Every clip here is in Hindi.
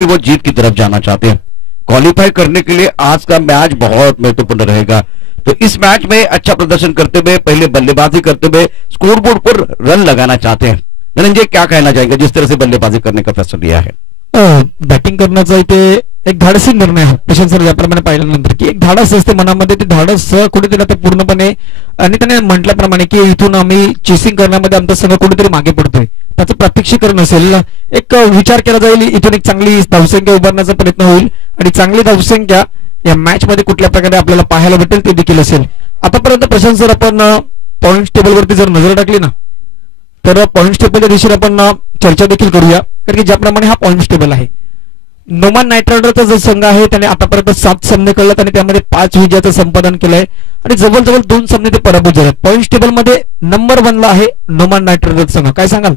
वो जीत की तरफ जाना चाहते हैं। क्वालिफाई करने के लिए आज का मैच बहुत महत्वपूर्ण रहेगा। तो इस मैच में अच्छा प्रदर्शन करते हुए, पहले बल्लेबाजी करते हुए स्कोर बोर्ड पर रन लगाना चाहते हैं। धनंजय, क्या कहना चाहेंगे जिस तरह से बल्लेबाजी करने का फैसला लिया है? बॅटिंग करण्याचा इथे एक धाडसी निर्णय आहे प्रशांत सर ज्याप्रमाणे पाहिल्यानंतर की एक धाडस असते मनामध्ये ते धाडस कुठेतरी आता पूर्णपणे आणि त्याने म्हटल्याप्रमाणे की इथून आम्ही चेसिंग करण्यामध्ये आमचा संघ कुठेतरी मागे पडतोय त्याचं प्रात्यक्षिकरण असेल एक विचार केला जाईल इथून एक चांगली धावसंख्या उभारण्याचा प्रयत्न होईल आणि चांगली धावसंख्या या मॅच मध्ये कुठल्या प्रकारे आपल्याला पाहायला भेटेल ते देखील असेल. आतापर्यंत प्रशांत सर आपण पॉइंट टेबल वरती जर नजर टाकली ना तर पॉइंट टेबलच्या दिशेने आपण चर्चा देखील करूया कारण की ज्याप्रमाणे हा पॉइंट टेबल आहे नोमान नाईट रायडरचा जो संघ आहे त्याने आतापर्यंत 7 सामने खेळलेत आणि त्यामध्ये 5 विजयाचं संपादन केलंय आणि जवळजवळ 2 सामने ते पराभूत झालेत. पॉइंट टेबल मध्ये नंबर 1 ला आहे नोमान नाईट रायडरचा संघ. काय सांगाल?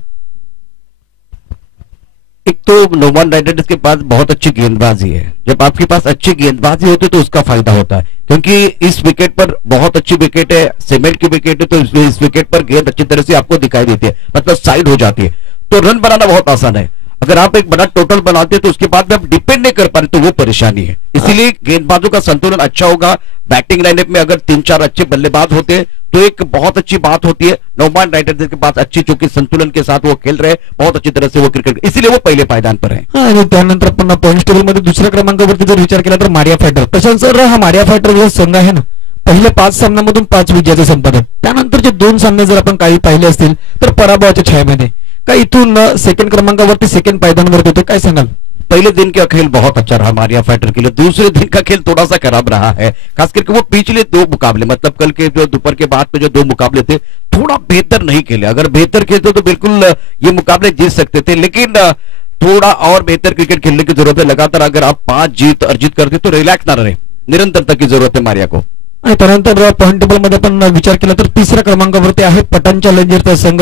एक तो नोमान राइडर्स के पास बहुत अच्छी गेंदबाजी है। जब आपके पास अच्छी गेंदबाजी होती है तो उसका फायदा होता है, क्योंकि इस विकेट पर बहुत अच्छी विकेट है, सीमेंट की विकेट है, तो इस विकेट पर गेंद अच्छी तरह से आपको दिखाई देती है, मतलब साइड हो जाती है, तो रन बनाना बहुत आसान है। अगर आप एक बड़ा टोटल बनाते हैं तो उसके बाद में आप डिपेंड नहीं कर पा रहे तो वो परेशानी है। इसीलिए गेंदबाजों का संतुलन अच्छा होगा। बैटिंग लाइनअप में अगर 3-4 अच्छे बल्लेबाज होते हैं तो एक बहुत अच्छी बात होती है। नौमान राइडर्स के पास अच्छी, चूंकि संतुलन के साथ वो खेल रहे हैं, बहुत अच्छी तरह से वो क्रिकेट, इसीलिए वो पहले पायदान पर है। आणि त्यानंतर आपण पॉइंट टेबल मध्ये दुसऱ्या क्रमांकावरती जर विचार केला तर मारिया फायटर प्रशांत सर हा मारिया फायटर जो संघ आहे ना पहिले 5 सामन्यांमधून 5 विजयाचं संपादन त्यानंतरचे 2 सामने जर आपण काही पाहिले असतील तर पराभवाच्या छायेमध्ये का इथून सेकंड क्रमांकावरती सेकंड पायदानावरती होते. काय सांगाल? पहले दिन का खेल बहुत अच्छा रहा मारिया फाइटर के लिए, दूसरे दिन का खेल थोड़ा सा खराब रहा है, खास करके वो पिछले 2 मुकाबले, मतलब कल के जो दोपहर के बाद में जो 2 मुकाबले थे थोड़ा बेहतर नहीं खेले। अगर बेहतर खेलते तो बिल्कुल ये मुकाबले जीत सकते थे, लेकिन थोड़ा और बेहतर क्रिकेट खेलने की जरूरत है। लगातार अगर आप 5 जीत अर्जित करते तो रिलैक्स ना रहे, निरंतरता की जरूरत है मारिया को। आणि त्यानंतर पॉइंट टेबल मध्ये आपण विचार केला तर तिसऱ्या क्रमांकावरती आहे पठाण चॅलेंजर्सचा संघ.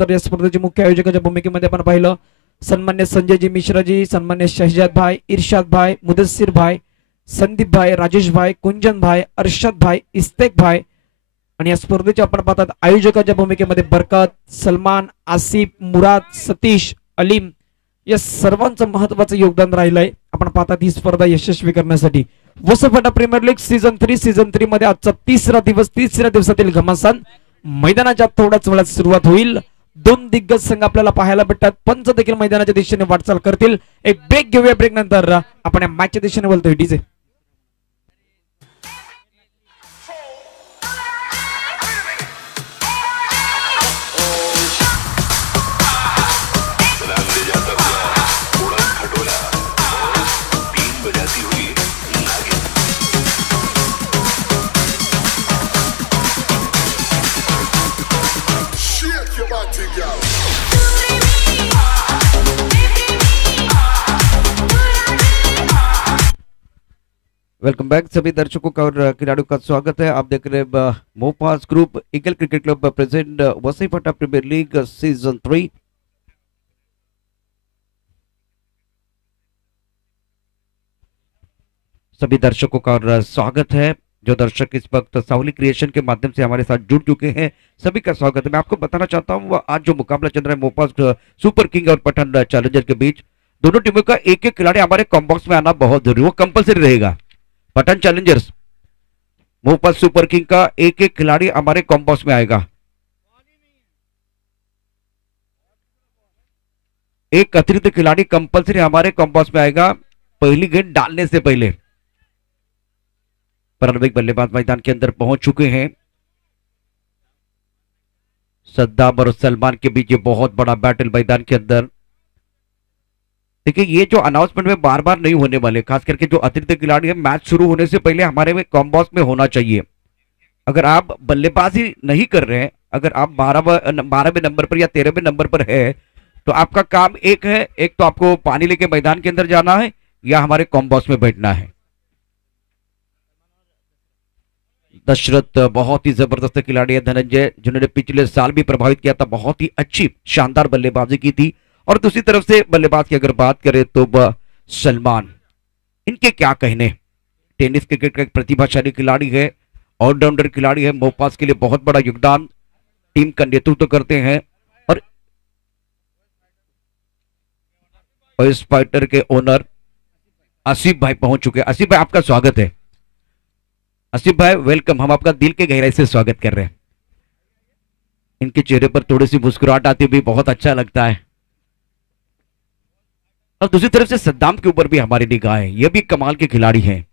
तर या स्पर्धेचे मुख्य आयोजकाच्या भूमिकेमध्ये आपण पाहिलं सन्मान्य संजयजी मिश्राजी, सन्मान्य शहजाद भाई, इरशाद भाई, मुदस्सिर भाई, संदीप भाई, राजेश भाई, कुंजन भाई, अरशद भाई, इस्तेक भाई. आणि या स्पर्धेचे आपण पाहतात आयोजकाच्या भूमिकेमध्ये बरकत, सलमान, आसिफ, मुराद, सतीश, अलीम या सर्वांचं महत्वाचं योगदान राहिलंय. आपण पाहतात ही स्पर्धा यशस्वी करण्यासाठी. वसई प्रीमियर लीग सीझन 3 मध्ये आजचा तिसरा दिवसातील घमासान मैदानाच्या थोड्याच वेळात सुरुवात होईल. दोन दिग्गज संघ आपल्याला पाहायला भेटतात. पंच देखील मैदानाच्या दिशेने वाटचाल करतील. एक ब्रेक घेऊया. ब्रेक नंतर आपण या मॅचच्या दिशेने बोलतोय. डीजे वेलकम बैक सभी दर्शकों का और खिलाड़ियों का स्वागत है. आप देख रहे हैं मोपास group Eagle cricket club present Vasai Patta premier league season 3. सभी दर्शकों का और स्वागत है. जो दर्शक इस वक्त साहुली क्रिएशन के माध्यम से हमारे साथ जुड़ चुके हैं सभी का स्वागत है. मैं आपको बताना चाहता हूं आज जो मुकाबला चल रहा है मोपास सुपर किंग और पठान चैलेंजर के बीच, दोनों टीमों का एक एक खिलाड़ी हमारे कॉम्बॉक्स में आना बहुत जरूरी, वो कंपलसरी रहेगा. पठान चैलेंजर्स मोपास सुपर किंग का एक एक खिलाड़ी हमारे कॉम्बॉक्स में आएगा. एक अतिरिक्त खिलाड़ी कंपलसरी हमारे कॉम्बॉक्स में आएगा पहली गेंद डालने से पहले. प्रारंभिक बल्लेबाज मैदान के अंदर पहुंच चुके हैं. सद्दाम और सलमान के बीच ये बहुत बड़ा बैटल मैदान के अंदर. देखिए ये जो अनाउंसमेंट में बार बार नहीं होने वाले, खास करके जो अतिरिक्त खिलाड़ी है मैच शुरू होने से पहले हमारे में कॉम्बॉक्स में होना चाहिए. अगर आप बल्लेबाजी नहीं कर रहे हैं, अगर आप 12वें नंबर पर या 13वें नंबर पर है तो आपका काम एक है, एक तो आपको पानी लेके मैदान के अंदर जाना है या हमारे कॉम्बॉक्स में बैठना है. दशरथ बहुत ही जबरदस्त खिलाड़ी है. धनंजय जिन्होंने पिछले साल भी प्रभावित किया था, बहुत ही अच्छी शानदार बल्लेबाजी की थी. और दूसरी तरफ से बल्लेबाज की अगर बात करें तो सलमान, इनके क्या कहने. टेनिस क्रिकेट का एक प्रतिभाशाली खिलाड़ी है, ऑलराउंडर खिलाड़ी है, मोपास के लिए बहुत बड़ा योगदान, टीम का नेतृत्व करते हैं. और इस फाइटर के ओनर आसिफ भाई पहुंच चुके हैं. आसिफ भाई आपका स्वागत है. आसिफ भाई वेलकम, हम आपका दिल के गहराई से स्वागत कर रहे हैं. इनके चेहरे पर थोड़ी सी मुस्कुराहट आती भी बहुत अच्छा लगता है. और दूसरी तरफ से सद्दाम के ऊपर भी हमारी निगाह है, ये भी कमाल के खिलाड़ी हैं.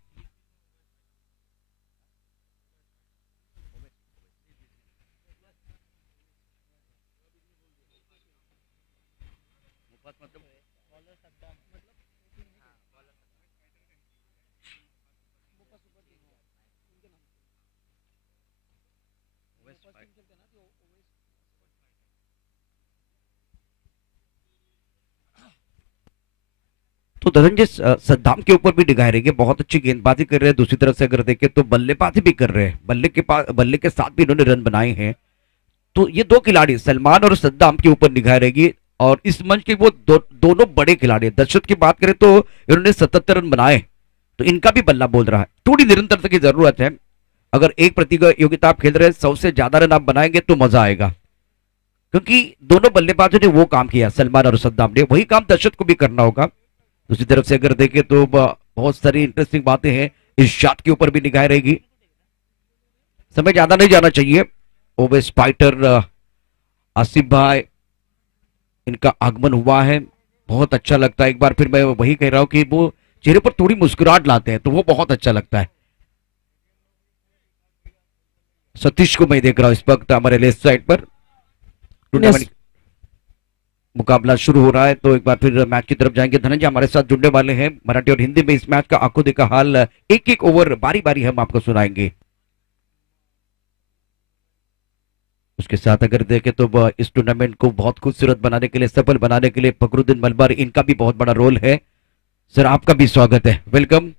तो धनंजय सद्दाम के ऊपर भी निगाह रहेगी, बहुत अच्छी गेंदबाजी कर रहे हैं. दूसरी तरफ से अगर देखें तो बल्लेबाजी भी कर रहे हैं, बल्ले के साथ भी इन्होंने रन बनाए हैं. तो ये दो खिलाड़ी सलमान और सद्दाम के ऊपर निगाह रहेगी. और इस मंच के वो दोनों बड़े खिलाड़ी हैं. दशरथ की बात करें तो इन्होंने 77 रन बनाए, तो इनका भी बल्ला बोल रहा है. थोड़ी निरंतरता की जरूरत है. अगर एक प्रतियोगिता आप खेल रहे हैं 100 से ज्यादा रन आप बनाएंगे तो मजा आएगा, क्योंकि दोनों बल्लेबाजों ने वो काम किया, सलमान और सद्दाम ने. वही काम दशरथ को भी करना होगा. दूसरी तरफ से अगर देखें तो बहुत सारी इंटरेस्टिंग बातें हैं. इस शॉट के ऊपर भी निगाह रहेगी. समय ज्यादा नहीं जाना चाहिए. ओवे स्पाइटर आसिफ भाई, इनका आगमन हुआ है, बहुत अच्छा लगता है. एक बार फिर मैं वही कह रहा हूं कि वो चेहरे पर थोड़ी मुस्कुराहट लाते हैं तो वो बहुत अच्छा लगता है. सतीश को मैं देख रहा हूं इस वक्त हमारे लेफ्ट साइड पर. टूर्नामेंट मुकाबला शुरू हो रहा है तो एक बार फिर मैच की तरफ जाएंगे. धनंजय हमारे साथ जुड़ने वाले हैं. मराठी और हिंदी में इस मैच का आंखों देखा हाल एक एक ओवर बारी बारी हम आपको सुनाएंगे. उसके साथ अगर देखें तो इस टूर्नामेंट को बहुत खूबसूरत बनाने के लिए, सफल बनाने के लिए फकरुद्दीन मलबार, इनका भी बहुत बड़ा रोल है. सर आपका भी स्वागत है, वेलकम.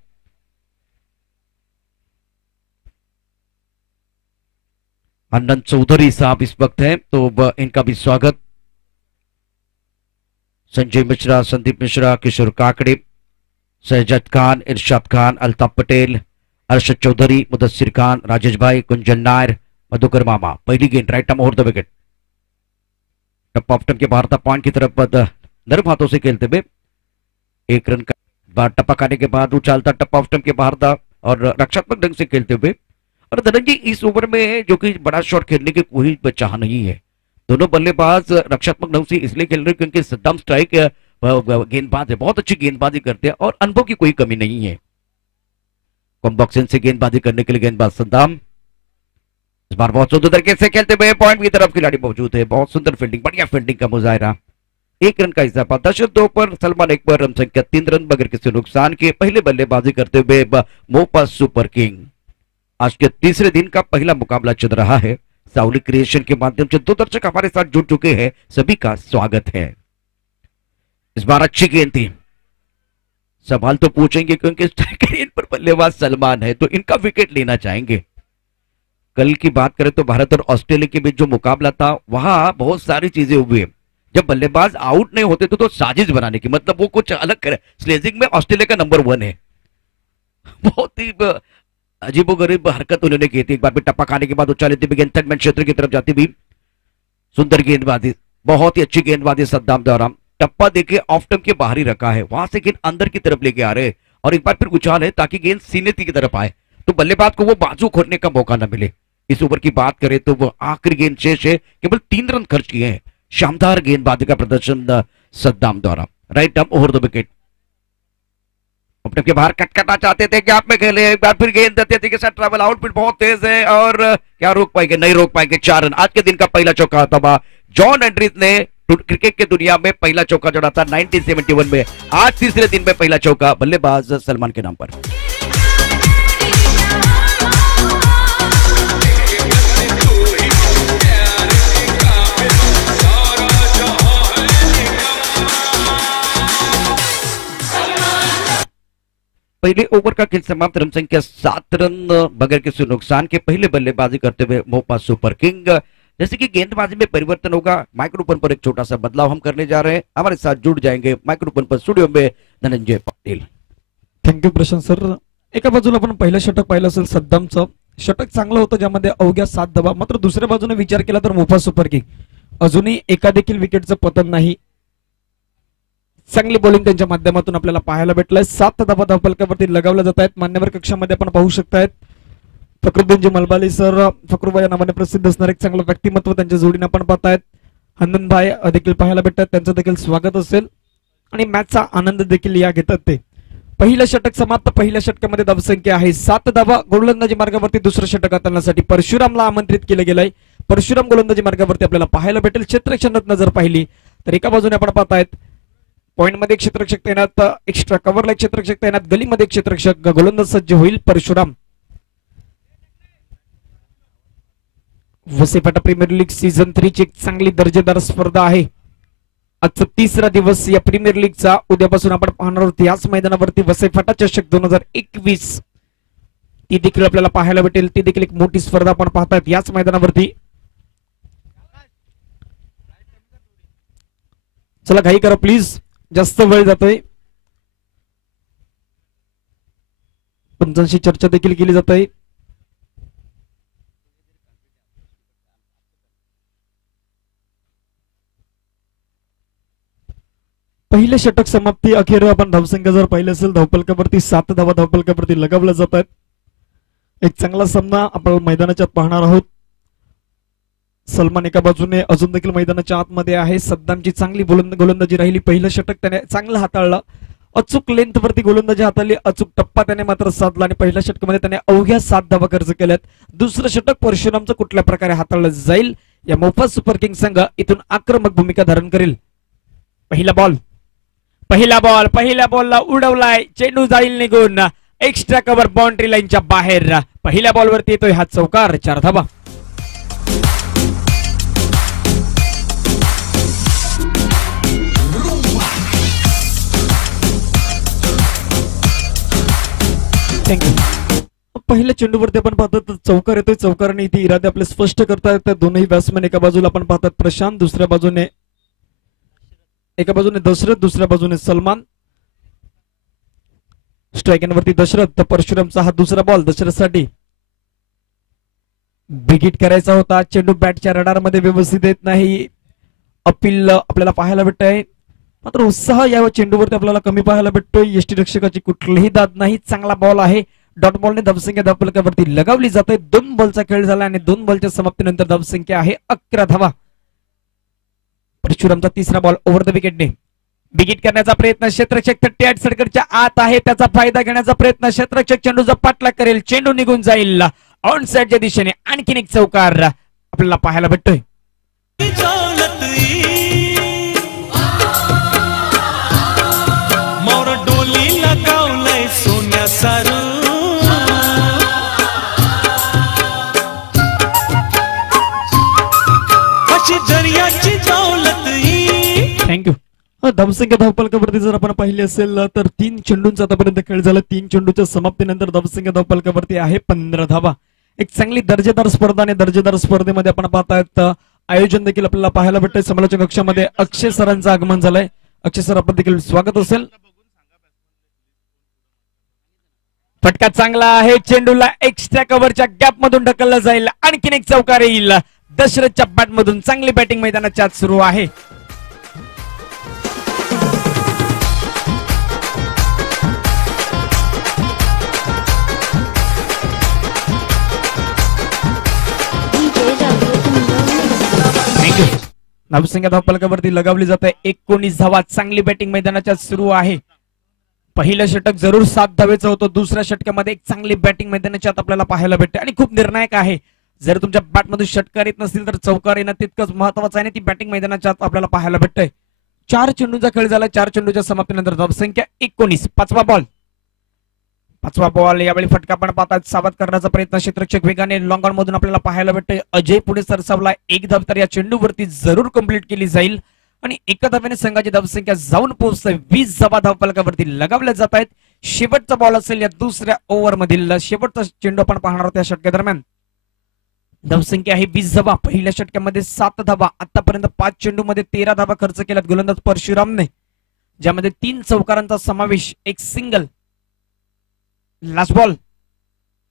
आनंद चौधरी साहब इस वक्त हैं तो इनका भी स्वागत. संजय मिश्रा, संदीप मिश्रा, किशोर काकड़े, सहजद खान, इरशाद खान, अल्ताफ पटेल, अरशद चौधरी, मुदस्सिर खान, राजेश भाई, कुंजन नायर, मधुकर मामा। पहली गेंद right arm over the wicket. Tub of turn के बाहर था, पॉइंट की तरफ नरम हाथों से खेलते हुए 1 रन का टप्पा खाने के बाद उछालता टप ऑफ टर्न के बाहर था और रक्षात्मक ढंग से खेलते हुए। और धनंजय इस ओवर में जो कि बड़ा शॉट खेलने की कोई चाह नहीं है। दोनों बल्लेबाज रक्षात्मक ढंग से इसलिए खेल रहे हैं क्योंकि सद्दाम स्ट्राइक गेंदबाज है, बहुत अच्छी गेंदबाजी करते हैं और अनुभव की कोई कमी नहीं है। कॉम्बॉक्सन से गेंदबाजी करने के लिए गेंदबाज सद्दाम इस बार बहुत सुंदर तरीके से खेलते हुए पॉइंट की तरफ खिलाड़ी मौजूद है। बहुत सुंदर फील्डिंग, बढ़िया फील्डिंग का मुजाहरा। 1 रन का इजाफा, 10 पर सलमान एक पर, रन संख्या 3 रन बगैर किसी नुकसान के। पहले बल्लेबाजी करते हुए मोपा सुपर किंग आज के तीसरे दिन का पहला मुकाबला चल रहा है। साउली क्रिएशन के माध्यम से 2 दर्शक हमारे साथ जुड़ चुके हैं, सभी का स्वागत है। इस बार अच्छी गेंद थी, सवाल तो पूछेंगे क्योंकि स्ट्राइकर इन पर बल्लेबाज सलमान है तो इनका विकेट लेना चाहेंगे। कल की बात करें तो भारत और ऑस्ट्रेलिया के बीच जो मुकाबला था वहां बहुत सारी चीजें हुई। जब बल्लेबाज आउट नहीं होते तो साजिश बनाने की, मतलब वो कुछ अलग करे। स्लेजिंग में ऑस्ट्रेलिया का नंबर 1 है। बहुत ही अजीबोगरीब हरकत उन्होंने की थी। एक बार भी टप्पा खाने के बाद उछाली थी गेंद थर्ड मैन क्षेत्र की तरफ जाती हुई। सुंदर गेंदबाजी, बहुत ही अच्छी गेंदबाजी सद्दाम द्वारा। टप्पा देखे ऑफ टर्म के बाहर ही रखा है, वहां से गेंद अंदर की तरफ लेके आ रहे और एक बार फिर उछाल है ताकि गेंद सीने की तरफ आए तो बल्लेबाज को वो बाजू खोलने का मौका न मिले। इस ओवर की बात करें तो वो आखिरी गेंद शेष है, केवल 3 रन खर्च किए हैं। शानदार गेंदबाजी का प्रदर्शन सद्दाम द्वारा। Right arm over the wicket. अपने के बाहर कटकटा चाहते थे, गैप में खेले, एक बार फिर गेंद देते थे कि सर ट्रैवल आउटफील्ड बहुत तेज है और क्या रोक पाएंगे, नहीं रोक पाएंगे। 4 रन। आज के दिन का पहला चौका तबाह जॉन एंड्रीज ने क्रिकेट के दुनिया में पहला चौका जड़ा था 1971 में। आज तीसरे दिन में पहला चौका बल्लेबाज सलमान के नाम पर। पहले ओवर का खेल समाप्त, रन संख्या 7 रन बगैर किसी नुकसान के। पहले बल्लेबाजी करते हुए मोपा सुपर किंग। जैसे कि गेंदबाजी में परिवर्तन होगा, माइक्रोफोन पर एक छोटा सा बदलाव हम करने जा रहे हैं। हमारे साथ जुड़ जाएंगे माइक्रोफोन पर स्टुडिओ में धनंजय पाटील। थँक्यू प्रशांत सर। एका बाजूला आपण पहिलं षटक पाहिलं असेल सद्दामचं, षटक चांगलं होतं ज्यामध्ये अवघ्या 7 धावा। मात्र दुसऱ्या बाजूने विचार केला तर मोफा सुपर किंग अजूनही एका देखील विकेटचं पतन नाही। चांगली बॉलिंग त्यांच्या माध्यमातून आपल्याला पाहायला भेटलंय। 7 धावा धावफलकावरती लगावल्या जात आहेत। मान्यवर कक्षामध्ये आपण पाहू शकतायत फकरुद्दीन मलबाली सर, फकरूभाई या नावाने प्रसिद्ध असणारे एक चांगलं व्यक्तिमत्व त्यांच्या जोडीने आपण पाहतायत। हनन भाई देखील पाहायला भेटतात, त्यांचं देखील स्वागत असेल आणि मॅचचा आनंद देखील या घेतात ते। पहिलं षटक समाप्त। पहिल्या षटकामध्ये धावसंख्या आहे 7 धावा। गोलंदाजी मार्गावरती दुसरं षटक हाताळण्यासाठी परशुरामला आमंत्रित केले गेलंय। परशुराम गोलंदाजी मार्गावरती आपल्याला पाहायला भेटेल। क्षेत्ररक्षणात जर पाहिली तर एका बाजूने आपण पाहतायत पॉइंट मध्ये क्षेत्ररक्षक तैनात, एक्स्ट्रा कव्हरला क्षेत्ररक्षक तैनात, गलीमध्ये क्षेत्ररक्षक, गोलंदाज सज्ज होईल परशुराम। वसईपाटा प्रीमियर लीग सीझन 3 ची एक चांगली दर्जेदार स्पर्धा आहे। आजचा 3रा दिवस या प्रीमियर लीगचा। उद्यापासून आपण पाहणार आहोत याच मैदानावरती वसईपाटा चषक 2021 ती देखील आपल्याला पाहायला भेटेल। ती देखील एक मोठी स्पर्धा आपण पाहतायत याच मैदानावरती। चला घाई करा प्लीज, जास्त वेळ जातोय। पंचांशी चर्चा देखील केली जात आहे। पहिले षटक समाप्ती अखेर आपण धावसंख्या जर पाहिलं असेल धावफलकावरती 7 धावा धावफलकावरती लगावल्या जात आहेत। एक चांगला सामना आपण मैदानाच्या पाहणार आहोत। सलमान एका बाजूने अजून देखील मैदानाच्या आतमध्ये आहे। सद्दामची चांगली गोलंदाजी राहिली। पहिलं षटक त्याने चांगलं हाताळलं, अचूक लेंथ वरती गोलंदाजी हाताळली, अचूक टप्पा त्याने मात्र साधला आणि पहिल्या षटकामध्ये त्याने अवघ्या 7 धावा खर्च केल्यात। दुसरं षटक परशुरामचं कुठल्या प्रकारे हाताळलं जाईल या मोफा सुपर किंग संघ इथून आक्रमक भूमिका धारण करेल। पहिला बॉलला उडवलाय, चेंडू जाईल निघून एक्स्ट्रा कव्हर बाउंड्री लाईनच्या बाहेर। पहिल्या बॉलवरती येतोय हा चौकार, 4 धावा। पहिल्या चेंडूवरती आपण पाहतो तर चौकार येतोय। चौकाराने इथे इरादे आपले स्पष्ट करतायत दोन्ही बॅट्समन। एका बाजूला आपण पाहतात प्रशांत, दुसऱ्या बाजूने एका बाजूने दशरथ, दुसऱ्या बाजूने सलमान. स्ट्राईक वरती दशरथ, तर परशुरामचा हा दुसरा बॉल दशरथसाठी. बिगिट करायचा होता, चेंडू बॅटच्या रडारमध्ये व्यवस्थित येत नाही. अपील आपल्याला पाहायला भेटतंय, मात्र उत्साह या चेंडूवरती आपल्याला कमी पाहायला भेटतोय. यष्टीरक्षकाची कुठलीही दाद नाही. चांगला बॉल आहे. डॉट बॉलने धावसंख्या धावफलकावरती लगावली जाते. 2 बॉलचा खेळ झाला आणि 2 बॉलच्या समाप्तीनंतर धावसंख्या आहे 11 धावा. परशुरामचा तिसरा बॉल ओव्हर द विकेटने. बिगिट करण्याचा प्रयत्न, क्षेत्ररक्षक 38 षटकाच्या आत आहे, त्याचा फायदा घेण्याचा प्रयत्न. क्षेत्ररक्षक चेंडूचा पाठलाग करेल, चेंडू निघून जाईल ऑन साइडच्या दिशेने. आणखीन एक चौकार आपल्याला पाहायला भेटतोय. थँक्यू. धावसंख्या धावफलकावरती जर आपण पाहिली असेल तर 3 चेंडूंचा आतापर्यंत खेळ झाला. 3 चेंडूच्या समाप्तीनंतर धावसंख्या धावफलकावरती आहे 15 धावा. एक चांगली दर्जेदार स्पर्धा आणि दर्जेदार स्पर्धेमध्ये आपण पाहतायत आयोजन देखील आपल्याला पाहायला भेटतंय. समालोचक कक्षामध्ये अक्षय सरांचं आगमन झालंय. अक्षय सर, आपण देखील स्वागत असेल. फटका चांगला आहे, चेंडूला एक्स्ट्रा कव्हरच्या गॅप मधून ढकललं जाईल. आणखीन एक चौकार येईल दशरथच्या बॅट मधून. चांगली बॅटिंग मैदानाच्या आत सुरू आहे. धावसंख्या धावफलकावरती लगावली जाते 19 धावा. चांगली बॅटिंग मैदानाच्या सुरू आहे. पहिलं षटक जरूर 7 धावेचं होतं. दुसऱ्या षटकामध्ये एक चांगली बॅटिंग मैदानाच्या आत आपल्याला पाहायला भेटते आणि खूप निर्णायक आहे. जर तुमच्या बॅटमधून षटकार येत नसतील तर चौकार येणं तितकंच महत्वाचं आहे. ती बॅटिंग मैदानाच्या आत आपल्याला पाहायला भेटतंय. 4 चेंडूंचा खेळ झाला. 4 चेंडूच्या समाप्तीनंतर धावसंख्या 19. पाचवा बॉल यावेळी फटका आपण पाहतात. सावध करण्याचा प्रयत्न क्षेत्ररक्षक वेगाने लॉंग ऑन मधून आपल्याला पाहायला भेटतोय. अजय पुढे सरसावला. 1 धाव तर या चेंडूवरती जरूर कंप्लीट केली जाईल आणि एका धावेने संघाची धावसंख्या जाऊन पोहोचते 20 धावा धावफलकावरती लगावल्या जात आहेत. शेवटचा बॉल असेल या दुसऱ्या ओव्हर मधील. शेवटचा चेंडू आपण पाहणार आहोत या षटकादरम्यान. धावसंख्या आहे 20 धावा. पहिल्या षटकामध्ये 7 धावा. आतापर्यंत 5 चेंडूमध्ये 13 धावा खर्च केल्यात गोलंदाज परशुरामने, ज्यामध्ये 3 चौकारांचा समावेश, एक single. Last ball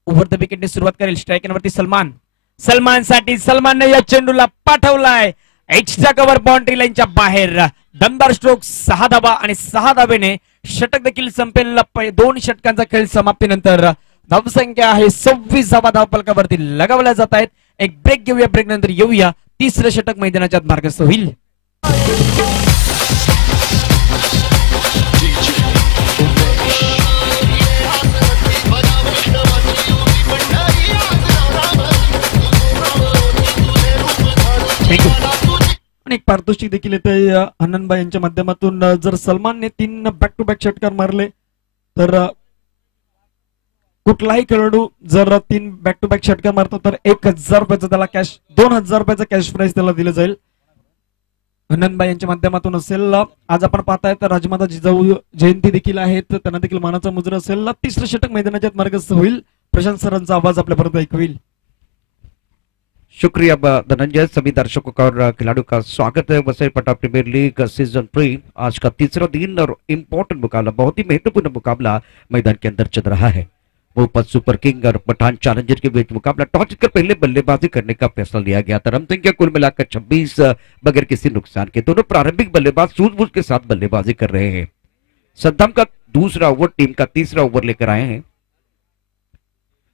over the विकेटने सुरुवात करेल. स्ट्राईकवरती सलमानसाठी सलमानने या चेंडूला पाठवलाय एक्स्ट्रा कव्हर बाउंड्री लाईनच्या बाहेर. दमदार स्ट्रोक. 6 धावा आणि 6 धावेने षटक देखील संपेल. 2 षटकांचा खेळ समाप्तीनंतर धावसंख्या आहे 26 धावा धावफलकावरती लगावल्या जात आहेत. एक ब्रेक घेऊया. ब्रेक नंतर येऊया. तिसरं षटक मैदानाच्या मार्गस्थ होईल. आणि एक पारितोषिक देखील येते आनंदबाई यांच्या माध्यमातून. जर सलमानने 3 बॅक टू बॅक षटकार मारले तर कुठलाही खेळाडू जर 3 बॅक टू बॅक षटकार मारतो तर 1000 रुपयाचा त्याला कॅश, 2000 रुपयाचा कॅश प्राइस त्याला दिलं जाईल. आनंदबाई यांच्या माध्यमातून असेल. आज आपण पाहताय तर राजमाता जिजाऊ जयंती देखील आहेत, त्यांना देखील मानाचा मुजरा असेल. तिसरं षटक मैदानाच्या मार्गस्थ होईल. प्रशांत सरांचा आवाज आपल्यापर्यंत ऐकू येईल. शुक्रिया धनंजय. सभी दर्शकों का और खिलाड़ियों का स्वागत है वसई पटा प्रीमियर लीग सीजन 3। आज का तीसरा दिन और इम्पोर्टेंट मुकाबला, बहुत ही महत्वपूर्ण मुकाबला मैदान के अंदर चल रहा है। भोपाल सुपर किंग और पठान चैलेंजर के बीच मुकाबला। टॉस जीतकर पहले बल्लेबाजी करने का फैसला लिया गया था। रन संख्या कुल मिलाकर 26 बगैर किसी नुकसान के। दोनों प्रारंभिक बल्लेबाज सूझबूझ के साथ बल्लेबाजी कर रहे हैं। सद्दाम का दूसरा ओवर टीम का तीसरा ओवर लेकर आए हैं।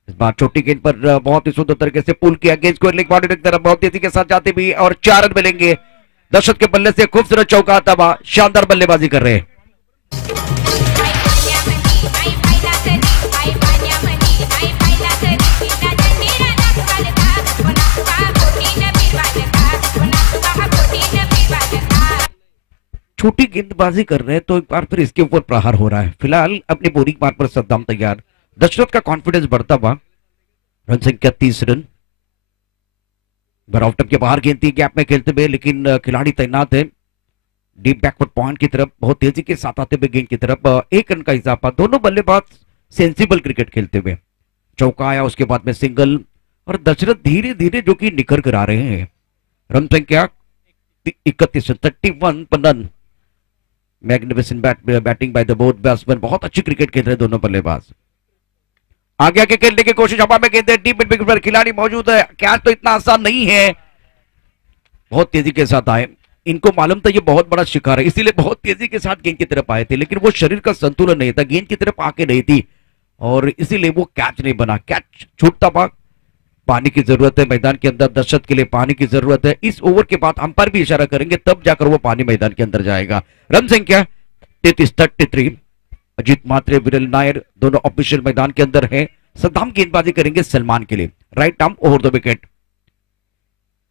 इस बार छोटी गेंद पर बहुत ही सुंदर तरीके से पुल किया। गेंद को बॉडी की तरफ बहुत तेजी के साथ जाते भी और 4 रन मिलेंगे। दर्शक के बल्ले से खूबसूरत चौका आता हुआ शानदार बल्लेबाजी कर रहे हैं। छोटी गेंदबाजी कर रहे हैं तो एक बार फिर इसके ऊपर प्रहार हो रहा है। फिलहाल अपनी बोलिंग मार पर सद्दाम तैयार। दशरथ का कॉन्फिडेंस बढ़ता हुआ। रन संख्या 30 रन। ऑफ के बाहर गेंद थी गैप में खेलते हुए, लेकिन खिलाड़ी तैनात है डीप बैकवर्ड पॉइंट की तरफ, बहुत तेजी के साथ आते हुए गेंद की तरफ। 1 रन का इजाफा। दोनों बल्लेबाज सेंसिबल क्रिकेट खेलते हुए। चौका आया, उसके बाद में सिंगल और दशरथ धीरे धीरे जो कि निखर कर आ रहे हैं। रन संख्या 31 रन पर run. Magnificent batting by the both batsman, बहुत अच्छी क्रिकेट खेल रहे हैं दोनों बल्लेबाज। आगे आगे खेलने की कोशिश, हवा में गेंद, डीप मिड विकेट पर खिलाड़ी मौजूद है, कैच तो इतना आसान नहीं है, बहुत तेजी के साथ आए, इनको मालूम था ये बहुत बड़ा शिकार है, इसीलिए बहुत तेजी के साथ गेंद की तरफ आए थे, लेकिन वो शरीर का संतुलन नहीं था, गेंद की तरफ आके नहीं थी और इसीलिए वो कैच नहीं बना। कैच छूटता भाग, पानी की जरूरत है मैदान के अंदर, दर्शक के लिए पानी की जरूरत है। इस ओवर के बाद अंपायर भी इशारा करेंगे तब जाकर वो पानी मैदान के अंदर जाएगा। रन संख्या 33-33। अजीत मात्रे, विरल नायर दोनों ऑफिशियल मैदान के अंदर हैं। सद्दाम गेंदबाजी करेंगे सलमान के लिए, right arm over the wicket.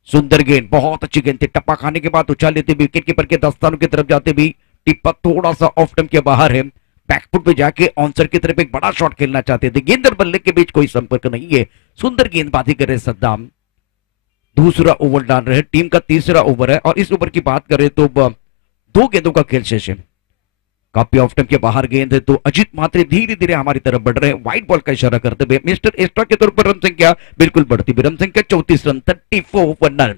सुंदर गेंद, बहुत अच्छी गेंद थी, टप्पा खाने के बाद उछाल लेते विकेट कीपर के दस्तानों की तरफ जाते भी टिप्पा थोड़ा सा ऑफ टर्म के बाहर है, बैकफुट पे जाके ऑनसर की तरफ एक बड़ा शॉट खेलना चाहते थे, गेंद और बल्ले के बीच कोई संपर्क नहीं है, सुंदर गेंदबाजी कर रहे सद्दाम। दूसरा ओवर डाल रहे, टीम का तीसरा ओवर है और इस ओवर की बात करें तो 2 गेंदों का खेल शेष है, काफी ऑफ टर्म के बाहर गेंद है, तो अजीत मात्रे धीरे धीरे हमारी तरफ बढ़ रहे हैं, व्हाइट बॉल का इशारा करते हुए मिस्टर एक्स्ट्रा के तौर पर रन संख्या बिल्कुल बढ़ती हुई, रन संख्या 34 run, 34 for none।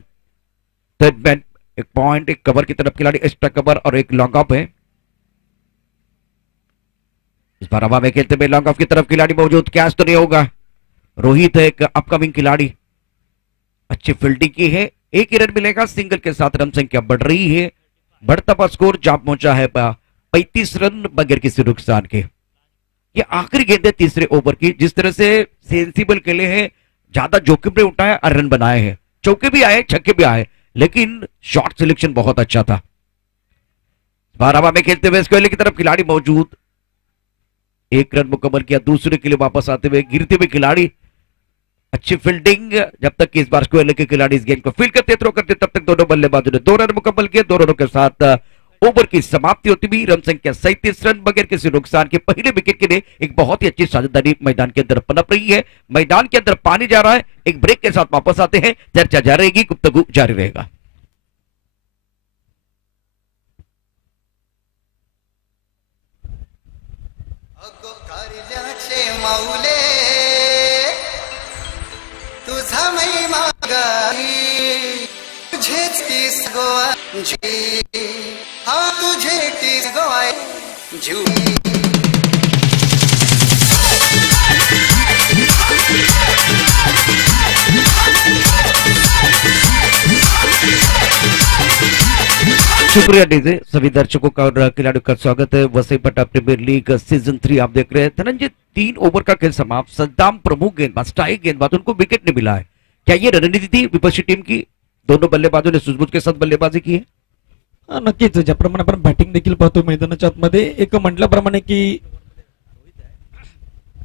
Third man एक पॉइंट, एक कवर की तरफ खिलाड़ी, एक्स्ट्रा कवर और एक लॉन्ग ऑफ है। इस बार हवा में खेलते हुए लॉन्ग ऑफ की तरफ खिलाड़ी मौजूद, कैच तो नहीं होगा। रोहित है एक अपकमिंग खिलाड़ी, अच्छी फील्डिंग की है, एक ही रन मिलेगा, सिंगल के साथ रन संख्या बढ़ रही है, बढ़ता हुआ स्कोर जहां पहुंचा है 35 रन बगैर किसी नुकसान के। ये आखिरी गेंद है तीसरे ओवर की, जिस तरह से सेंसिबल खेले हैं, ज्यादा जोखिम नहीं उठाया और रन बनाए हैं, चौके भी आए छक्के भी आए, लेकिन शॉट सिलेक्शन बहुत अच्छा था। बारहवा में खेलते हुए स्क्वेयर की तरफ खिलाड़ी मौजूद, एक रन मुकम्मल किया, दूसरे के लिए वापस आते हुए गिरते हुए खिलाड़ी, अच्छी फील्डिंग, जब तक कि इस बार स्क्वेयर के खिलाड़ी इस गेंद को फील्ड करते थ्रो करते तब तक दोनों बल्लेबाजों ने 2 रन मुकम्मल किए। 2 रनों के साथ ओवर की समाप्ति होती हुई, रन संख्या 37 रन बगैर किसी नुकसान के। पहले विकेट के लिए एक बहुत ही अच्छी साझेदारी मैदान के अंदर पनप रही है, मैदान के अंदर पानी जा रहा है, एक ब्रेक के साथ वापस आते हैं, चर्चा जारी रहेगी, गुफ्तगू जारी रहेगा। शुक्रिया डीजे, सभी दर्शकों का और खिलाड़ियों का स्वागत है। Vasai Patta premier league season 3 आप देख रहे हैं। धनंजय, 3 ओवर का खेल समाप्त, सद्दाम प्रमुख गेंदबाज, स्ट्राइक गेंदबाज, उनको विकेट नहीं मिला है, क्या ये रणनीति थी विपक्षी टीम की? दोनों बल्लेबाजों ने सूझबूझ के साथ बल्लेबाजी की है। नक्कीच, ज्याप्रमाणे आपण बॅटिंग देखील पाहतो मैदानाच्या आतमध्ये, एक म्हटल्याप्रमाणे की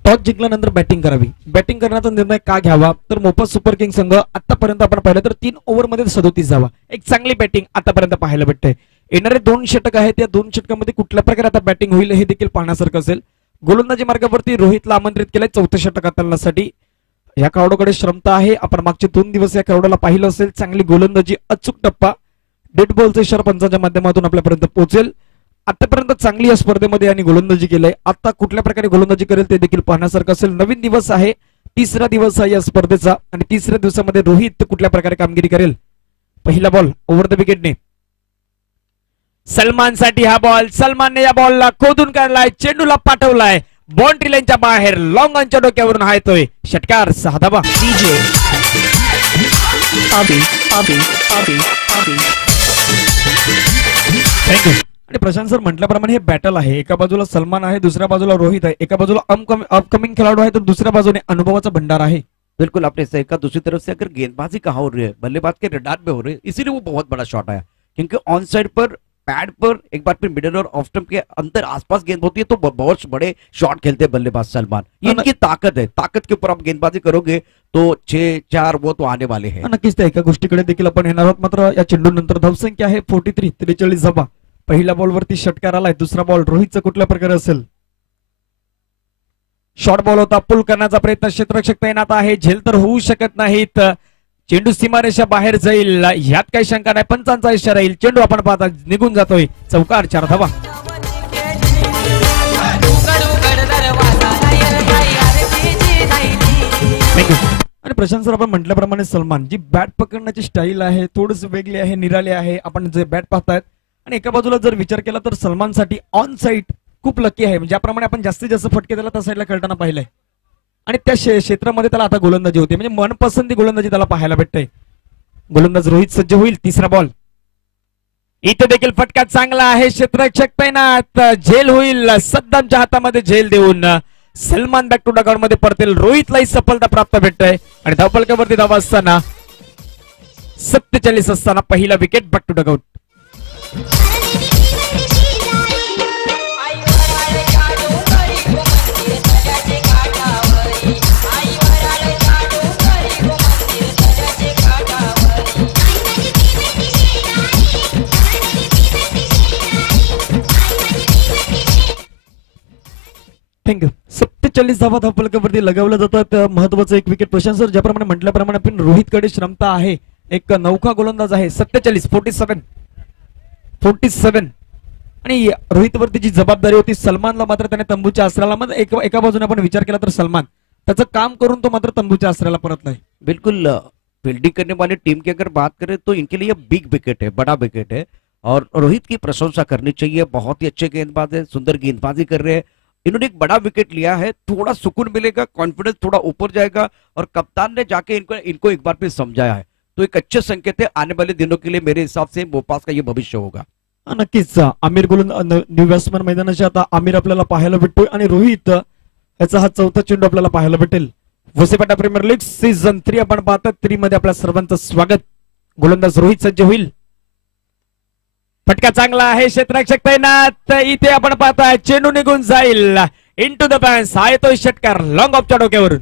टॉस जिंकल्यानंतर बॅटिंग करावी, बॅटिंग करण्याचा निर्णय का घ्यावा, तर मोफत सुपर किंग संघ आतापर्यंत आपण पाहिलं तर 3 ओव्हर मध्ये 37 धावा, एक चांगली बॅटिंग आतापर्यंत पाहायला भेटते। येणारे 2 षटक आहेत, त्या 2 षटकामध्ये कुठल्या प्रकारे आता बॅटिंग होईल हे देखील पाहण्यासारखं असेल। गोलंदाजी मार्गावरती रोहितला आमंत्रित केलंय 4थं षटक हाताळण्यासाठी, या खेळाडूकडे क्षमता आहे, आपण मागचे 2 दिवस या खेळाडूला पाहिलं असेल, चांगली गोलंदाजी, अचूक टप्पा, डेड बॉलचा इशारा पंचांच्या माध्यमातून आपल्यापर्यंत पोहोचेल। आतापर्यंत चांगली या स्पर्धेमध्ये आणि गोलंदाजी केलंय, आता कुठल्या प्रकारे गोलंदाजी करेल ते देखील पाहण्यासारखं असेल। नवीन दिवस आहे, 3रा दिवस आहे या स्पर्धेचा आणि 3ऱ्या दिवसामध्ये रोहित कुठल्या प्रकारे कामगिरी करेल। पहिला बॉल ओव्हर द विकेटने सलमान साठी हा बॉल, सलमानने या बॉलला खोदून काढलाय, चेंडूला पाठवलाय बाउंड्री लाईनच्या बाहेर, लॉंग ऑनच्या डोक्यावरून हा येतोय षटकार, 6 धावा। डीजे अभी अभी अभी अभी थँक्यू। आणि प्रशांत सर म्हटल्याप्रमाणे हे बॅटल आहे, एका बाजूला सलमान आहे, दुसऱ्या बाजूला रोहित आहे, एका बाजूला अपकमिंग खिलाडू आहे, तर दुसऱ्या बाजूने अनुभवाचा भंडार आहे। बिल्कुल आपने सही कहा। दूसरी तरफ से अगर गेंदबाजी कहाँ हो रही है, बल्लेबाज के रडार में हो रही है, इसीलिए वो बहुत बड़ा शॉट आया, क्योंकि ऑन साइड पर पैड पर एक बार फिर मिडल और ऑफ स्टंप के अंदर आसपास गेंद होती है तो बहुत बड़े शॉट खेलते हैं बल्लेबाज सलमान। ये इनकी ताकत है, ताकत के ऊपर आप गेंदबाजी करोगे तो 6-4 वो तो आने वाले हैं। नक्कीच त्या एका गोष्टीकडे देखील आपण येणार आहोत। मात्र या चेंडूनंतर धावसंख्या आहे 43, 43 धावा। पहिल्या बॉलवरती षटकार आलाय, दुसरा बॉल रोहितचा कुठल्या प्रकारे असेल, शॉर्ट बॉल होता, पुल करण्याचा प्रयत्न, क्षेत्ररक्षक तैनात आहे, झेल तर होऊ शकत नाहीत, चेंडू सीमारेषा बाहेर जाईल यात काही शंका नाही, पंचांचा इशारा येईल, चेंडू आपण पाहता निघून जातोय, चौकार, 4 धावा। आणि प्रशांत सर आपण म्हटल्याप्रमाणे सलमान जी बॅट पकडण्याची स्टाईल आहे थोडीशी वेगळी आहे, निराळी आहे। आपण जे बॅट पाहतायत आणि एका बाजूला जर विचार केला तर सलमानसाठी ऑन साईड खूप लकी आहे. ज्याप्रमाणे आपण जास्तीत जास्त फटके त्याला त्या साईडला खेळताना पाहिलंय आणि त्या क्षेत्रामध्ये त्याला आता गोलंदाजी होते, म्हणजे मनपसंती गोलंदाजी त्याला पाहायला भेटते. गोलंदाज रोहित सज्ज होईल. तिसरा बॉल इथे देखील फटका चांगला आहे. क्षेत्ररक्षक तैनात. झेल होईल. सद्दामच्या हातामध्ये झेल देऊन सलमान बॅक टू डगआउट मध्ये परतेल. रोहितलाही सफलता प्राप्त भेटतोय आणि धावफलकावरती धावा असताना 47 असताना पहिला wicket back to dugout. Thank you. 47 धावा धावफलकावरती लगावल्या जातात. महत्वाचं एक विकेट. प्रशांत सर ज्याप्रमाणे म्हटल्याप्रमाणे पण रोहितकडे क्षमता आहे, एक नौका गोलंदाज आहे. 47 आणि रोहितवरती जी जबाबदारी होती सलमानला मात्र त्याने तंबूच्या आसऱ्याला, मग एका बाजूने आपण विचार केला तर सलमान त्याचं काम करून तो मात्र तंबूच्या आसऱ्याला परतलाय. बिल्कुल फील्डिंग करने वाली टीम की अगर बात करें तो इनके लिए बिग विकेट है, बड़ा विकेट है और रोहित की प्रशंसा करनी चाहिए. बहुत ही अच्छे गेंदबाज है, सुंदर गेंदबाजी कर रहे हैं. इन्होंने एक बड़ा विकेट लिया है, थोड़ा सुकून मिलेगा, कॉन्फिडेंस थोड़ा ऊपर जाएगा और कप्तान ने जाके इनको एक बार फिर समझाया है, तो एक अच्छे संकेत है आने वाले दिनों के लिए. मेरे हिसाब से भोपाल का ये भविष्य होगा. नक्कीच. आमिर न्यू बॅट्समन मैदानाच्या आता आमिर आपल्याला पाहायला भेटतोय आणि रोहित याचा हा चौथा चेंडू आपल्याला पाहायला भेटेल. वसईपाटा प्रीमियर लीग सीझन 3 आपण पाहतात. 3 मध्ये आपल्या सर्वांचं स्वागत. गोलंदाज रोहित सज्ज होईल. फटका चांगला आहे. क्षेत्ररक्षक तैनात. इथे आपण पाहताय चेंडू निघून जाईल इनटू द फॅन्स. हा येतोय षटकार लॉंग ऑफच्या डोक्यावरून.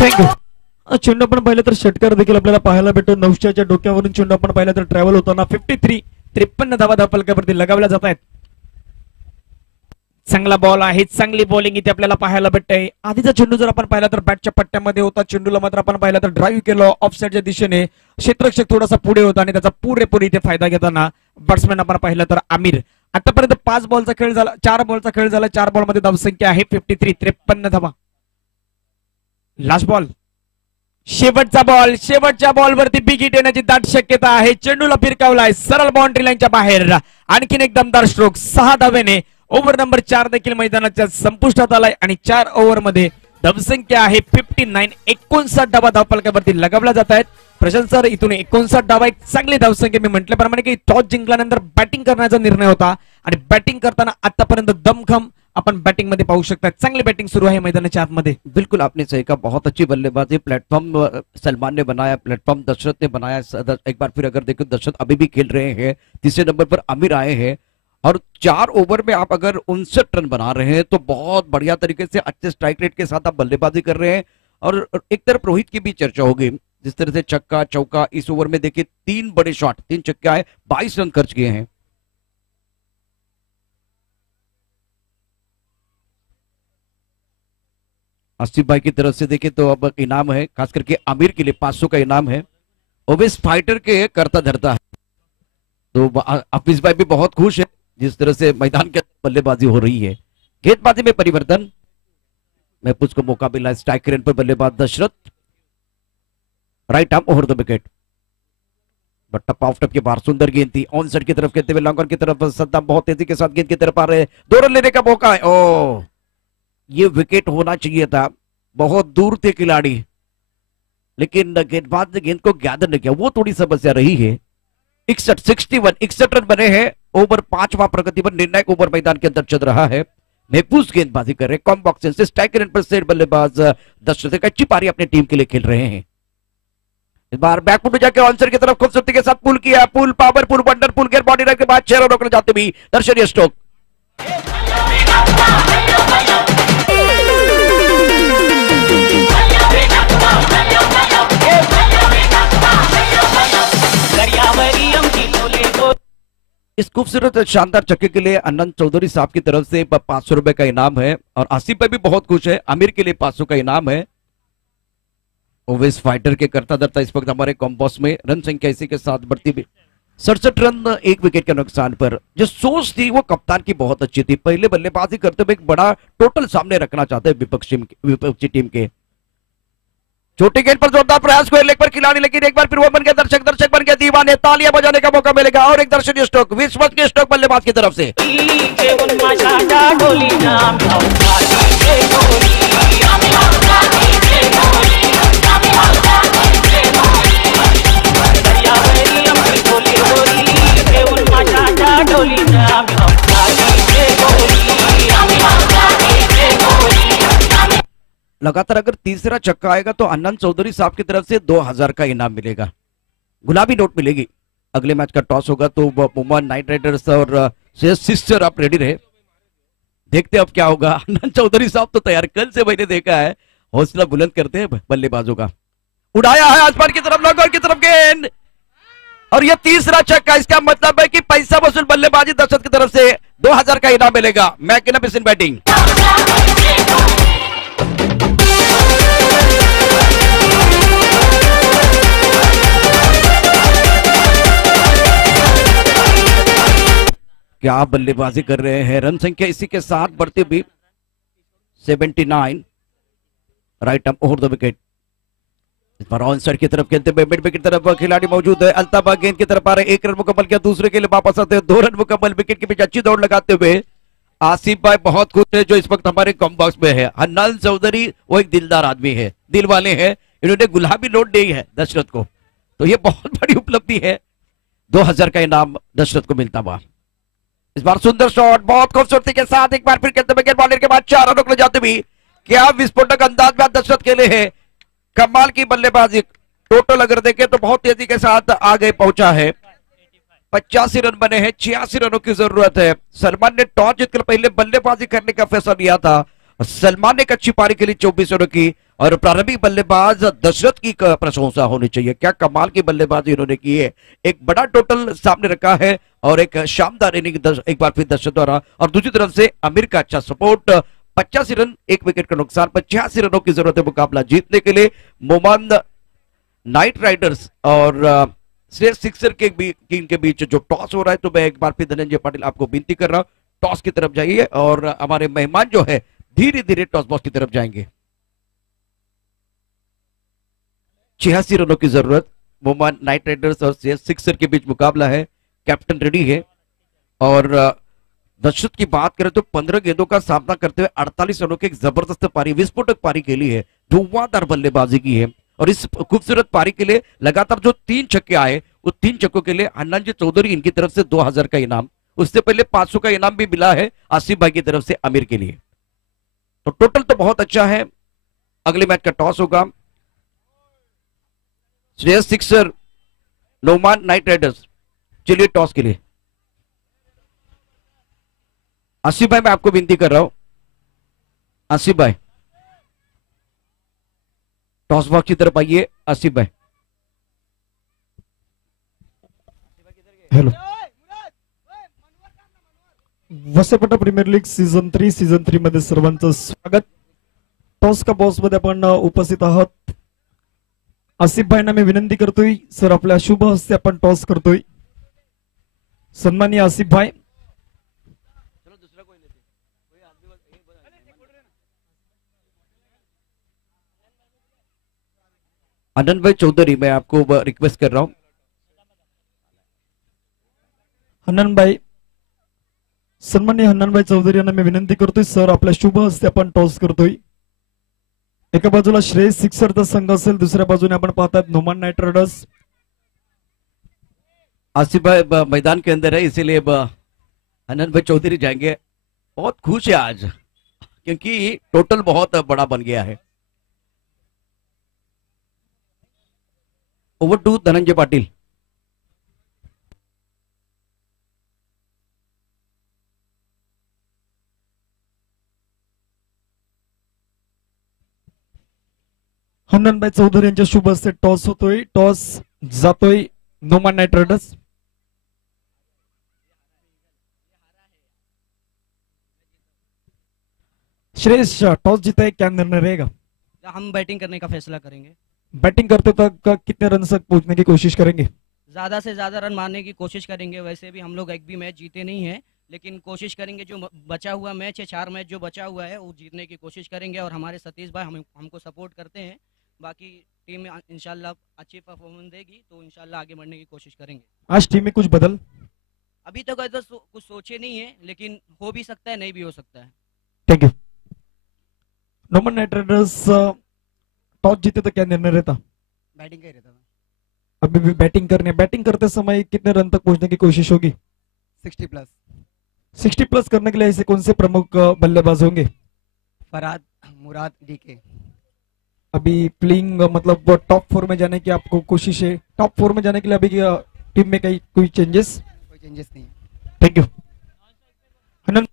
थँक्यू. चेंडू आपण पाहिलं तर षटकार देखील आपल्याला पाहायला भेटतो. नौशाच्या डोक्यावरून चेंडू आपण पाहिलं तर ट्रॅव्हल होताना 53 धावा धावफलकावरती लगावल्या जात आहेत. चांगला बॉल आहे. चांगली बॉलिंग इथे आपल्याला पाहायला भेटते. आधीचा चेंडू जर आपण पाहिला तर बॅटच्या पट्ट्यामध्ये होता. चेंडूला मात्र आपण पाहिलं तर ड्राईव्ह केलं ऑफ साईडच्या दिशेने. क्षेत्ररक्षक थोडासा पुढे होता आणि त्याचा पुरेपूर इथे फायदा घेताना बॅट्समॅन आपण पाहिलं तर आमिर. आतापर्यंत 5 बॉलचा खेळ झाला, 4 बॉलचा खेळ झाला. 4 बॉलमध्ये धावसंख्या आहे 53 धावा. लास्ट बॉल, शेवटचा बॉल. शेवटच्या बॉलवरती बिग हिट येण्याची दाट शक्यता आहे. चेंडूला फिरकावलाय सरळ बाउंड्री लाईनच्या बाहेर. आणखीन एक दमदार स्ट्रोक. 6 धावेने ओव्हर नंबर 4 देखील मैदानाच्या संपुष्टात आलाय आणि 4 ओव्हर मध्ये धावसंख्या आहे 59. 59 धावा धावफलकावरती लगावल्या जात आहेत. प्रशांत सर इथून 59 धावा एक चांगली धावसंख्या. मी म्हटल्याप्रमाणे की टॉस जिंकल्यानंतर बॅटिंग करण्याचा निर्णय होता आणि बॅटिंग करताना आतापर्यंत दमखम अपन बैटिंग मध्ये पाहू शकता. चांगली बैटिंग सुरू आहे मैदानाच्या आतमध्ये. बिल्कुल आपने सही कहा, बहुत अच्छी बल्लेबाजी. प्लेटफॉर्म सलमान ने बनाया, प्लेटफॉर्म दशरथ ने बनाया. एक बार फिर अगर देखो दशरथ अभी भी खेल रहे हैं. तीसरे नंबर पर आमिर आए हैं और 4 ओवर में आप अगर 59 रन बना रहे हैं तो बहुत बढ़िया तरीके से अच्छे स्ट्राइक रेट के साथ आप बल्लेबाजी कर रहे हैं. और एक तरफ रोहित की भी चर्चा होगी, जिस तरह से छक्का चौका. इस ओवर में देखिए 3 बड़े शॉट, 3 छक्के आए, 22 रन खर्च किए हैं. आसिफ भाई की तरफ से देखें तो अब इनाम है, खास करके आमिर के लिए 500 का इनाम है. ओवेस फाइटर के करता धरता है. तो हाफिज भाई भी बहुत खुश है जिस तरह से मैदान के अंदर बल्लेबाजी हो रही है. गेंदबाजी में परिवर्तन. महफूज को मौका मिला. स्ट्राइक रेट पर बल्लेबाज Dashrath. Right arm over the wicket. But टप ऑफ टप के बाहर सुंदर गेंद थी. ऑन साइड की तरफ खेलते हुए लॉन्गर की तरफ सद्दाम बहुत तेजी के साथ गेंद की तरफ आ रहे हैं. 2 रन लेने का मौका है. ओ ये विकेट होना चाहिए था. बहुत दूर थे खिलाड़ी, लेकिन गेंदबाज ने गेंद को गैदर नहीं किया. वो थोड़ी समस्या रही है. 61 रन बने हैं. ओवर 5वां प्रगति पर निर्णायक ओवर मैदान के अंदर चल रहा है. महफूज गेंदबाजी कर रहे हैं. कॉम बॉक्स से स्ट्राइक रेट पर सेट बल्लेबाज दशरथ एक अच्छी पारी अपनी टीम के लिए खेल रहे हैं. इस बार बैकफुट में जाकर ऑनसर की तरफ खूबसूरती के साथ पुल किया. पुल पावर पुल वंडर पुल गेयर बॉडी रन के बाद 6 रन रोकना चाहते भी दर्शनीय स्ट्रोक. इस खूबसूरत शानदार चक्के के लिए अनंत चौधरी साहब की तरफ से 500 रुपए का इनाम है और आसिफ भाई भी बहुत खुश है. आमिर के लिए 500 का इनाम है. ओवेस फाइटर के करता धरता इस वक्त हमारे कॉम्बॉस में रन संख्या इसी के साथ बढ़ती भी 67 रन एक विकेट के नुकसान पर। जो सोच थी वो कप्तान की बहुत अच्छी थी, पहले बल्लेबाजी करते हुए एक बड़ा टोटल सामने रखना चाहते हैं विपक्षी टीम के। छोटी गेंद पर जोरदार प्रयास, स्क्वायर लेग पर खिलाड़ी, लेकिन एक बार फिर वो बन गया दर्शक बन गया दीवाने, तालियां बजाने का मौका मिलेगा और एक दर्शनीय स्ट्रोक विश्वस के स्ट्रोक बल्लेबाज की तरफ से। लगातार अगर तीसरा छक्का आएगा तो आनंद चौधरी साहब की तरफ से 2000 का इनाम मिलेगा, गुलाबी नोट मिलेगी। अगले मैच का टॉस होगा तो मुंबई नाइट राइडर्स और सिस्टर आप रेडी रहे, देखते हैं अब क्या होगा। आनंद चौधरी साहब तो तैयार, कल से मैंने देखा है हौसला बुलंद करते हैं बल्लेबाजों का। उड़ाया है आसमान की तरफ, लॉन्ग की तरफ गेंद, और यह तीसरा छक्का। इसका मतलब है कि पैसा वसूल बल्लेबाजी दर्शक की तरफ से 2000 का इनाम मिलेगा। मैकनम इन बैटिंग। क्या बल्लेबाजी कर रहे हैं, रन संख्या इसी के साथ बढ़ती हुई 79। Right arm over the wicket. इस बार ऑन साइड की तरफ खेलते हुए मिड विकेट की तरफ खिलाड़ी मौजूद है। अल्ताफ गेंद की तरफ आ रहे, 1 रन मुकम्मल किया, दूसरे के लिए वापस आते हैं, 2 रन मुकम्मल, विकेट के पीछे अच्छी दौड़ लगाते हुए आसिफ भाई बहुत खुश है जो इस वक्त हमारे कॉम बॉक्स में है। हन्नान चौधरी वो एक दिलदार आदमी है, दिल वाले हैं, इन्होंने गुलाबी नोट दी है दशरथ को, तो ये बहुत बड़ी उपलब्धि है। 2000 का इनाम दशरथ को मिलता हुआ। इस बार सुंदर शॉट, बहुत खूबसूरती के साथ एक बार फिर खेलते हुए बॉलर के बाद 4 रनों को ले जाते हुए क्या विस्फोटक अंदाज में दशरथ खेले हैं, कमाल की बल्लेबाजी। टोटल अगर देखें तो बहुत तेजी के साथ आगे पहुंचा है, 85 रन बने हैं, 86 रनों की जरूरत है। सलमान ने टॉस जीतकर पहले बल्लेबाजी करने का फैसला लिया था, सलमान ने एक अच्छी पारी के लिए 24 रनों की, और प्रारंभिक बल्लेबाज दशरथ की प्रशंसा होनी चाहिए। क्या कमाल की बल्लेबाजी इन्होंने की है, एक बड़ा टोटल सामने रखा है और एक शानदार इनिंग एक बार फिर दशरथ द्वारा। और दूसरी तरफ से आमिर का अच्छा सपोर्ट, 85 रन एक विकेट का नुकसान पर 86 रनों की जरूरत है मुकाबला जीतने के लिए। मुंबई नाइट राइडर्स और श्रेष्ठ सिक्सर के टीम के बीच जो टॉस हो रहा है, तो मैं एक बार फिर धनंजय पाटिल आपको विनती कर रहा हूं टॉस की तरफ जाइए और हमारे मेहमान जो है धीरे धीरे टॉस बॉक्स की तरफ जाएंगे। 86 रनों की जरूरत, मुंबई नाइट राइडर्स और सिक्सर के बीच मुकाबला है, कैप्टन रेडी है। और दशरथ की बात करें तो 15 गेंदों का सामना करते हुए 48 रनों की एक जबरदस्त पारी, विस्फोटक पारी खेली है, धुआंधार बल्लेबाजी की है। और इस खूबसूरत पारी के लिए लगातार जो 3 छक्के आए, उस 3 छक्कों के लिए हन्नान चौधरी इनकी तरफ से 2000 का इनाम, उससे पहले 500 का इनाम भी मिला है आसिफ भाई की तरफ से आमिर के लिए। तो टोटल तो बहुत अच्छा है। अगले मैच का टॉस होगा, Shreyas sixer Noman Knight Riders. चलिए टॉस के लिए आसिफ भाई, मैं आपको विनती कर रहा हूं, आसिफ भाई टॉस बॉक्स की तरफ आइए। आसिफ भाई, हॅलो, वसपटा प्रीमियर लीग सीझन 3 मध्ये सर्वांचं स्वागत। टॉस का बॉस मध्ये आपण उपस्थित आहोत। आसिफ भाईंना मी विनंती करतोय, सर आपल्या शुभ हस्ते आपण टॉस करतोय। सन्माननीय आसिफ भाई, आनंद भाई चौधरी, मैं आपको रिक्वेस्ट कर रहा हूं। हन्नान भाई, सन्माननीय हन्नान भाई चौधरी यांना मी विनंती करतोय, सर आपल्या शुभ हस्ते आपण टॉस करतोय। एका बाजूला श्रेयस सिक्सरचा संघ असेल, दुसऱ्या बाजूने आपण पाहतात नोमान नाइट राइडर्स। आसिफ भाई मैदान के अंदर है, इसीलिए आनंद भाई चौधरी जाएंगे। बहुत खुश है आज क्योंकि टोटल बहुत बड़ा बन गया है। Over two Dhananjay Patil. हन्नान भाई चौधरी यांच्या शुभ हस्ते टॉस होतोय, टॉस जातोय Noman Knight Riders. Shreyas, toss जीता है, क्या निर्णय रहेगा? हम बैटिंग करने का फैसला करेंगे। बैटिंग करते तक कितने रन तक पहुंचने की कोशिश करेंगे? ज़्यादा से ज़्यादा रन मारने की कोशिश करेंगे। वैसे भी हम लोग एक भी मैच जीते नहीं हैं, लेकिन कोशिश करेंगे जो बचा हुआ मैच है, 4 मैच जो बचा हुआ है वो जीतने की कोशिश करेंगे। और हमारे सतीश भाई हमको सपोर्ट करते हैं। बाकी टीम इंशाल्लाह अच्छी परफॉर्मेंस देगी तो इंशाल्लाह आगे बढ़ने की कोशिश करेंगे। आज टीम में कुछ बदल? अभी तक ऐसा कुछ सोचे नहीं है, लेकिन हो भी सकता है, नहीं भी हो सकता है। Thank you. Noman night Riders toss जीते तो क्या निर्णय रहता? बैटिंग का ही रहता था। अभी भी बैटिंग बैटिंग करते समय कितने रन तक पहुंचने की कोशिश होगी? 60 प्लस। 60 प्लस करने के लिए ऐसे कौन से प्रमुख बल्लेबाज होंगे? फरहाद, मुराद, डीके। अभी प्लेइंग मतलब टॉप 4 में जाने की आपको कोशिश है? टॉप 4 में जाने के लिए अभी टीम में कहीं कोई चेंजेस? कोई चेंजेस नहीं। Thank you. आनंद,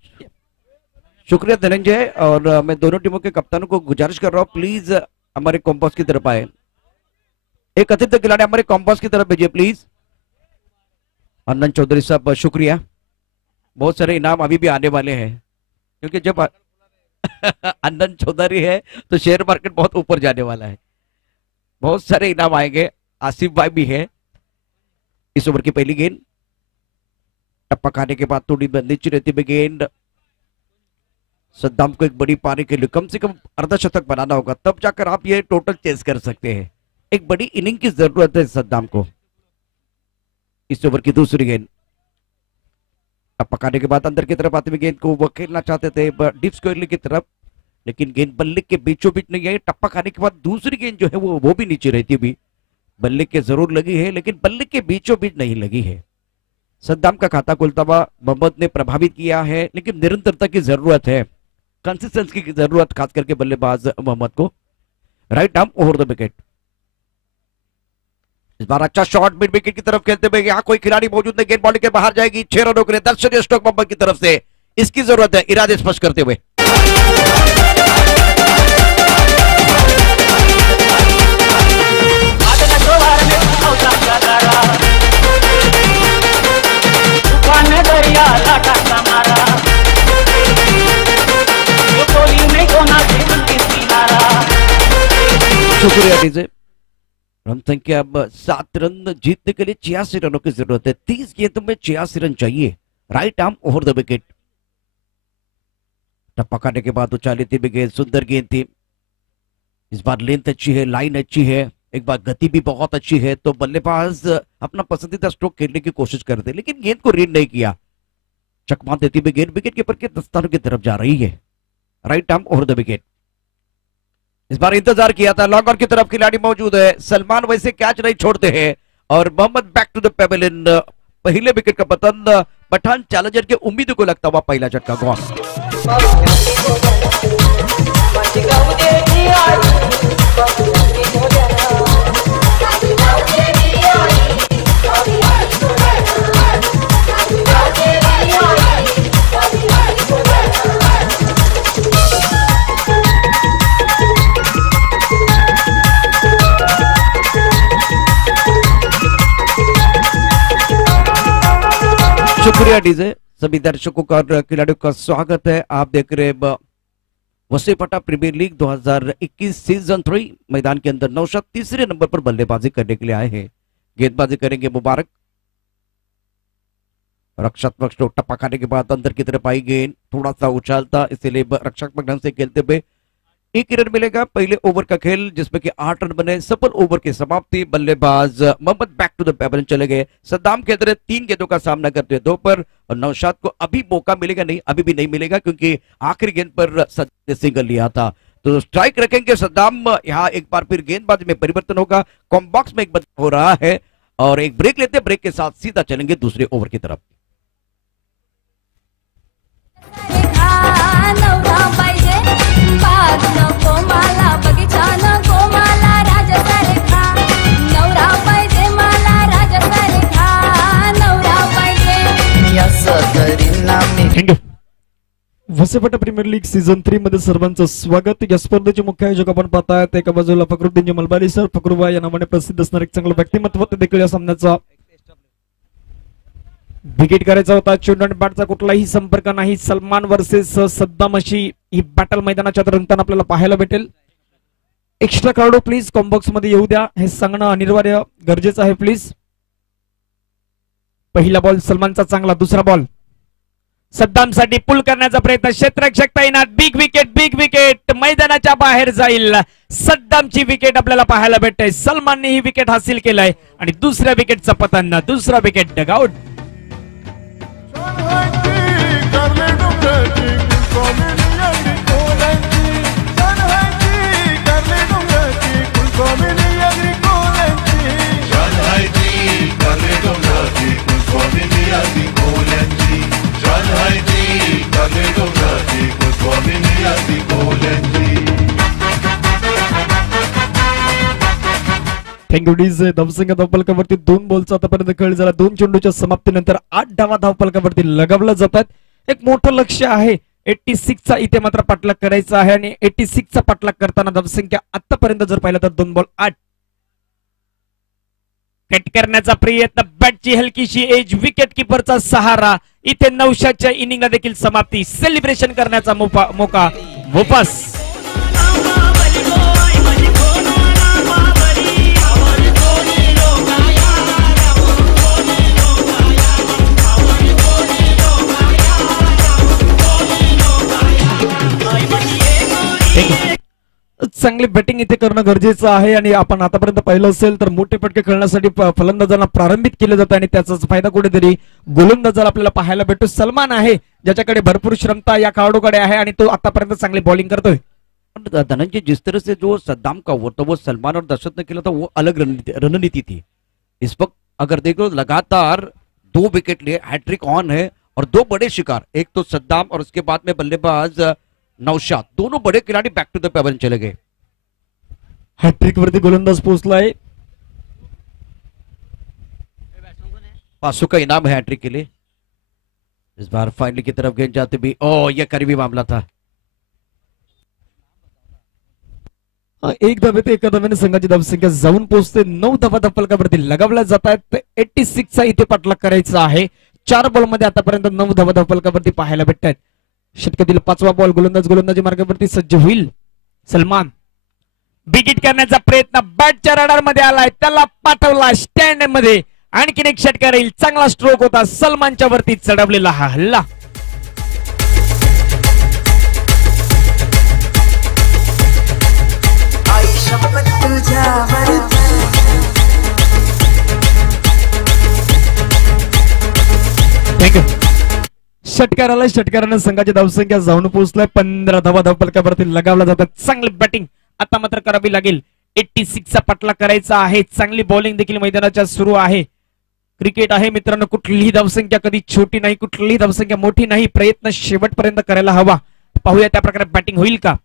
शुक्रिया धनंजय। और मैं दोनों टीमों के कप्तानों को गुजारिश कर रहा हूँ, प्लीज हमारे कॉम्पास की तरफ आए। एक अतिथि खिलाड़ी हमारे कॉम्पास की तरफ भेजिए प्लीज। आनंद चौधरी साहब शुक्रिया। बहुत सारे इनाम अभी भी आने वाले हैं, क्योंकि जब आनंद चौधरी है तो शेयर मार्केट बहुत ऊपर जाने वाला है। बहुत सारे इनाम आएंगे। आसिफ भाई भी है। इस ओवर की पहली गेंद, टप्पा खाने के बाद थोड़ी नीचे रहती है गेंद। सद्दाम को एक बड़ी पारी के लिए कम से कम अर्धशतक बनाना होगा, तब जाकर आप ये टोटल चेस कर सकते हैं। एक बड़ी इनिंग की जरूरत है सद्दाम को। इस ओवर की दूसरी गेंद, टप्पा खाने के बाद अंदर की तरफ आते हुए गेंद को वो खेलना चाहते थे डीप स्क्वायर की तरफ, लेकिन गेंद बल्ले के बीचों बीच नहीं है। टप्पा खाने के बाद दूसरी गेंद जो है वो भी नीचे रहती है। बल्ले के जरूर लगी है, लेकिन बल्ले के बीचों बीच नहीं लगी है। सद्दाम का खाता खुलता हुआ मोहम्मद ने प्रभावित किया है, लेकिन निरंतरता की जरूरत है, कंसिस्टेंसी की जरूरत, खास करके बल्लेबाज मोहम्मद को। Right arm over the wicket. इस बार अच्छा शॉट मिड विकेट की तरफ खेलते हुए, यहाँ कोई खिलाड़ी मौजूद नहीं, गेंद बॉलिंग के बाहर जाएगी। 6 रनों के लिए दर्शक स्ट्रोक मोहम्मद की तरफ से, इसकी जरूरत है इरादे स्पष्ट करते हुए। शुक्रिया डीजे। रन संख्या अब 7 रन, जीतने के लिए 86 रनों की जरूरत है। 30 गेंदों में 86 रन चाहिए। Right arm over the wicket. टप्पा खाने के बाद उछाली थी गेंद, सुंदर गेंद थी। इस बार लेंथ अच्छी है, लाइन अच्छी है, एक बार गति भी बहुत अच्छी है, तो बल्लेबाज अपना पसंदीदा स्ट्रोक खेलने की कोशिश करते, लेकिन गेंद को रीड नहीं किया। चकमा देती हुई गेंद विकेट कीपर के दस्तानों की तरफ जा रही है। Right arm over the wicket. इस बार इंतजार किया था, लॉन्ग ऑन की तरफ खिलाड़ी मौजूद है। सलमान वैसे कैच नहीं छोड़ते हैं और Mohammad back to the pavilion. पहले विकेट का पतन, पठान चैलेंजर के उम्मीदों को लगता हुआ पहला झटका गॉन। शुक्रिया डीजे। सभी दर्शकों का और खिलाड़ियों का स्वागत है। आप देख रहे हैं वसीपटा प्रीमियर लीग 2021 सीजन 3। मैदान के अंदर नौशाद तीसरे नंबर पर बल्लेबाजी करने के लिए आए हैं। गेंदबाजी करेंगे मुबारक। रक्षात्मक स्ट्रोक, टप्पा खाने के बाद अंदर की तरफ आई गेंद, थोड़ा सा उछालता, इसीलिए रक्षात्मक ढंग से खेलते हुए 1 रन मिलेगा। पहले ओवर का खेल जिसमें कि 8 रन बने, सफल ओवर की समाप्ति। बल्लेबाज Mohammad back to the pavilion चले गए। सद्दाम खेल रहे 3 गेंदों का सामना करते हुए 2 पर, और नौशाद को अभी मौका मिलेगा नहीं, अभी भी नहीं मिलेगा, क्योंकि आखिरी गेंद पर सद्दाम ने सिंगल लिया था। तो स्ट्राइक रखेंगे सद्दाम। यहाँ एक बार फिर गेंदबाजी में परिवर्तन होगा, कॉम्बॉक्स में एक बदलाव हो रहा है और एक ब्रेक लेते, ब्रेक के साथ सीधा चलेंगे दूसरे ओवर की तरफ। थँक्यू। वसीपटा प्रीमियर लीग सीझन 3 मध्ये सर्वांचं स्वागत। या स्पर्धेचे मुख्य आयोजक आपण पाहतायत, एका बाजूला फकरुद्दीन जमाल बारी सर, फकरुबा या नावाने प्रसिद्ध असणारे एक चांगलं व्यक्तिमत्व, ते देखील या सामन्याचा विकेट करायचा होता। चेंडू बॅटचा कुठलाही संपर्क नाही। सलमान वर्सेस सद्दाम अशी ही बॅटल मैदानाच्या रंगताना आपल्याला पाहायला भेटेल। एक्स्ट्रा क्राउड प्लीज कॉम्बॉक्स मध्ये येऊ द्या, हे सांगणं अनिवार्य गरजेचं आहे प्लीज। पहिला बॉल सलमानचा चांगला, दुसरा बॉल सद्दामसाठी पुल करण्याचा प्रयत्न, क्षेत्ररक्षक तैनात, बिग विकेट मैदानाच्या बाहेर जाईल. सद्दामची विकेट आपल्याला पाहायला भेटते. सलमानने ही विकेट हासिल केलाय आणि दुसऱ्या विकेटचा पतन, दुसरा विकेट डगआउट. Thank you DJ. धावसंख्या धावफलकावरती 2 बॉलचा आतापर्यंत खेळ झाला. 2 चेंडूच्या समाप्तीनंतर 8 धावा धावफलकावरती लगावल्या जातात. एक मोठं लक्ष आहे 86 चा इथे मात्र पाठलाग करायचा आहे आणि 86 चा पाठलाग करताना धावसंख्या आतापर्यंत जर पाहिलं तर 2 बॉल 8. कट करण्याचा प्रयत्न, बॅटची हलकीशी एज, विकेट किपरचा सहारा. इथे नौशादच्या इनिंगला देखील समाप्ती. सेलिब्रेशन करण्याचा मोका मोपास. चांगली बॅटिंग इथे करणं गरजेचं आहे आणि आपण आतापर्यंत पाहिलं असेल तर मोठे फटके खेळण्यासाठी फलंदाजांना प्रारंभित केले जातं आणि त्याचाच फायदा कुठेतरी गोलंदाजाला आपल्याला पाहायला भेटतो. सलमान आहे ज्याच्याकडे भरपूर क्षमता या खेळाडूकडे आहे आणि तो आतापर्यंत चांगली बॉलिंग करतोय. धनंजय, जिस तरह से जो सद्दाम का हुआ था वो सलमान और दशरथ ने खेला था, वो अलग रणनीति थी. इस वक्त अगर देखो लगातार 2 विकेट लिए, हैट्रिक ऑन है और 2 बड़े शिकार, एक तो सद्दाम और उसके बाद में बल्लेबाज नौशाद, दोनों बड़े खिलाड़ी बैक टू द पेवन चले गए. हॅट्रिक वरती गोलंदाज पोहोचलाय. 500 का इनाम है हैट्रिक के लिए. इस बार फाइनल की तरफ गेंद जाते भी, यह करीबी मामला था. एक धावेत एका धावेने संघाची धावसंख्या जाऊन पोहोचते. 9 धावा धावफलकावरती लगावल्या जात आहेत. 86 चा इथे पाठलाग करायचा आहे. 4 बॉल मध्ये आतापर्यंत 9 धावा धावफलकावरती पाहायला भेटत आहेत. षटकातील 5वा बॉल, गोलंदाजी मार्गावरती सज्ज होईल. सलमान बिगिट करण्याचा प्रयत्न, बॅटच्या रडार मध्ये आलाय, त्याला पाठवला स्टँड मध्ये. आणखीन एक षटकार येईल. चांगला स्ट्रोक होता सलमानच्या वरती चढवलेला हा हल्ला. थँक्यू. षटकारानं संघाची धावसंख्या जाऊन पोहोचलाय. 15 धावा धावफलकावरती लगावला जातात. चांगली बॅटिंग आता मात्र करावी लागेल. 86 चा पाठलाग करायचा आहे. चांगली बॉलिंग देखील मैदानाच्या सुरू आहे. क्रिकेट आहे मित्रांनो, कुठलीही धावसंख्या कधी छोटी नाही, कुठलीही धावसंख्या मोठी नाही. प्रयत्न शेवटपर्यंत करायला हवा. पाहूया त्या प्रकारे बॅटिंग होईल का.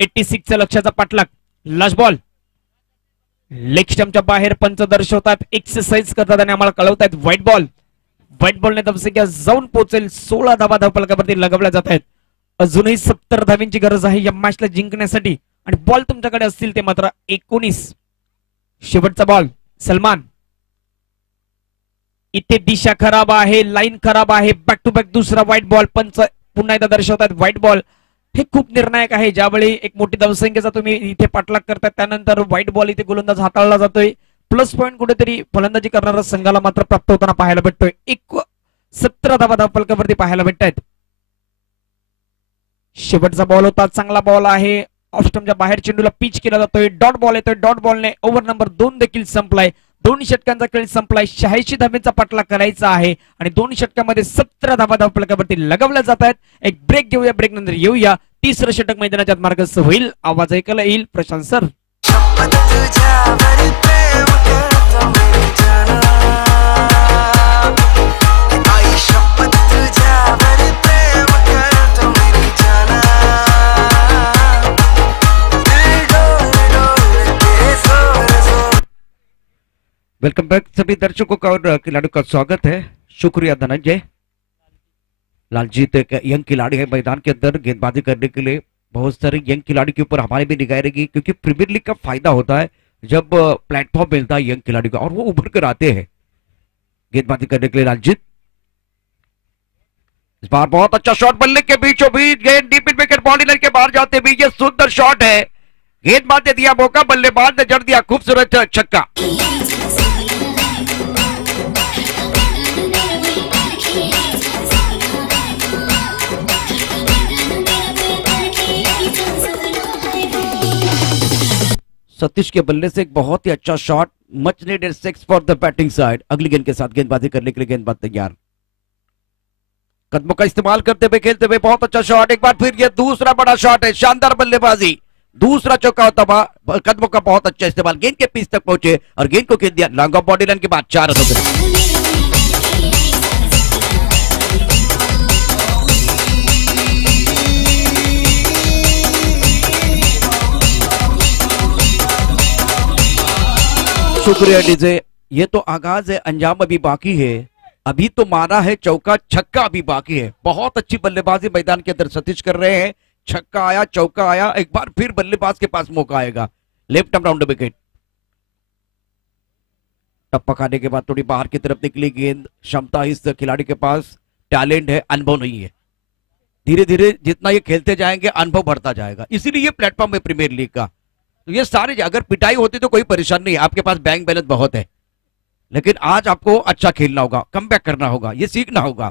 86 चा लक्ष्याचा पाठलाग. लास्ट बॉल लेग स्टंपच्या बाहेर पंच दर्शवतात, एक्सरसाइज करतात आणि आम्हाला कळवतात व्हाईट बॉल. व्हाईट बॉलने धावसंख्या जाऊन पोहोचेल. 16 धावा धावफलकावरती लगावल्या जात आहेत. अजूनही 70 धावांची गरज आहे या मॅचला जिंकण्यासाठी आणि बॉल तुमच्याकडे असतील ते मात्र 19. शेवटचा बॉल. सलमान इथे दिशा खराब आहे, लाईन खराब आहे. बॅक टू बॅक दुसरा व्हाईट बॉल. पंच पुन्हा एकदा दर्शवतात व्हाईट बॉल. हे खूप निर्णायक आहे. ज्यावेळी एक मोठी धावसंख्येचा तुम्ही इथे पाठलाग करतात त्यानंतर व्हाईट बॉल इथे गोलंदाज हाताळला जातोय. प्लस पॉईंट कुठेतरी फलंदाजी करणाऱ्या संघाला मात्र प्राप्त होताना पाहायला भेटतोय. 17 धावा धावफलकावरती पाहायला भेटत आहेत. शेवटचा बॉल होता, चांगला बॉल आहे. ऑफ स्टंपच्या बाहेर चेंडूला पिच केला जातोय. डॉट बॉल येतोय. डॉट बॉलने ओव्हर नंबर 2 देखील संपलाय. 2 षटकांचा खेळ संपलाय. 86 धावांचा पाठलाग करायचा आहे आणि 2 षटकांमध्ये 17 धावा धावफलकावरती लगावल्या जात आहेत. एक ब्रेक घेऊया, ब्रेक नंतर येऊया. 3रं षटक मैदानाच्या मार्गस्थ होईल. आवाज ऐकायला येईल प्रशांत सर. वेलकम बैक सभी दर्शकों का और खिलाड़ियों का स्वागत है. शुक्रिया धनंजय. लालजीत एक यंग खिलाड़ी है मैदान के अंदर गेंदबाजी करने के लिए. बहुत सारे यंग खिलाड़ी के ऊपर हमारी भी निगाह रहेगी क्योंकि प्रीमियर लीग का फायदा होता है जब प्लेटफॉर्म मिलता है यंग खिलाड़ी का और वो उभर कर आते हैं गेंदबाजी करने के लिए. लालजीत इस बार बहुत अच्छा शॉट, बल्ले के बीचों बीच गेंद डीप इन विकेट, बाउंड्री के बाहर जाते भी ये सुंदर शॉट है. गेंदबाज ने दिया मौका, बल्लेबाज ने जड़ दिया खूबसूरत छक्का. सतीश के बल्ले से एक बहुत ही अच्छा shot, much needed 6 for the batting side. अगली गेंद के साथ गेंदबाजी करने के लिए गेंदबाज तैयार, कदमों का इस्तेमाल करते हुए खेलते हुए बहुत अच्छा शॉट। एक बार फिर ये दूसरा बड़ा शॉट है, शानदार बल्लेबाजी, दूसरा चौका होता हुआ, कदमों का बहुत अच्छा इस्तेमाल, गेंद के पीछ तक पहुंचे और गेंद को खेल दिया लॉन्ग ऑफ बॉडी लाइन के बाद 4 रनों के। शुक्रिया डीजे। ये तो आगाज है, अंजाम अभी बाकी है। अभी तो मारा है चौका, छक्का अभी बाकी है। बहुत अच्छी बल्लेबाजी मैदान के अंदर सतीश कर रहे हैं। छक्का आया, चौका आया, एक बार फिर बल्लेबाज के पास मौका आएगा। लेफ्ट आर्म राउंड विकेट, टप्पा खाने के बाद थोड़ी बाहर की तरफ निकली गेंद। क्षमता इस खिलाड़ी के पास, टैलेंट है, अनुभव नहीं है। धीरे धीरे जितना ये खेलते जाएंगे अनुभव बढ़ता जाएगा, इसीलिए ये प्लेटफॉर्म है प्रीमियर लीग का। तो ये सारे, अगर पिटाई होती तो कोई परेशानी नहीं, आपके पास बैंक बैलेंस बहुत है, लेकिन आज आपको अच्छा खेलना होगा, कमबैक करना होगा, ये सीखना होगा।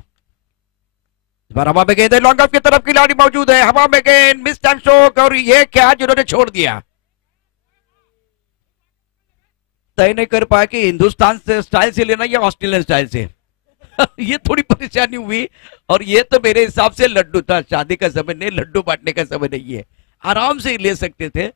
इस बार हवा में गेंद है, लॉन्ग ऑफ की तरफ खिलाड़ी मौजूद है, हवा में गेंद, मिस टाइम स्ट्रोक, और ये क्या जिन्होंने छोड़ दिया, तय नहीं कर पाया कि हिंदुस्तान से स्टाइल से लेना या ऑस्ट्रेलियन स्टाइल से। ये थोड़ी परेशानी हुई, और ये तो मेरे हिसाब से लड्डू था, शादी का समय नहीं, लड्डू बांटने का समय नहीं है, आराम से ले सकते थे।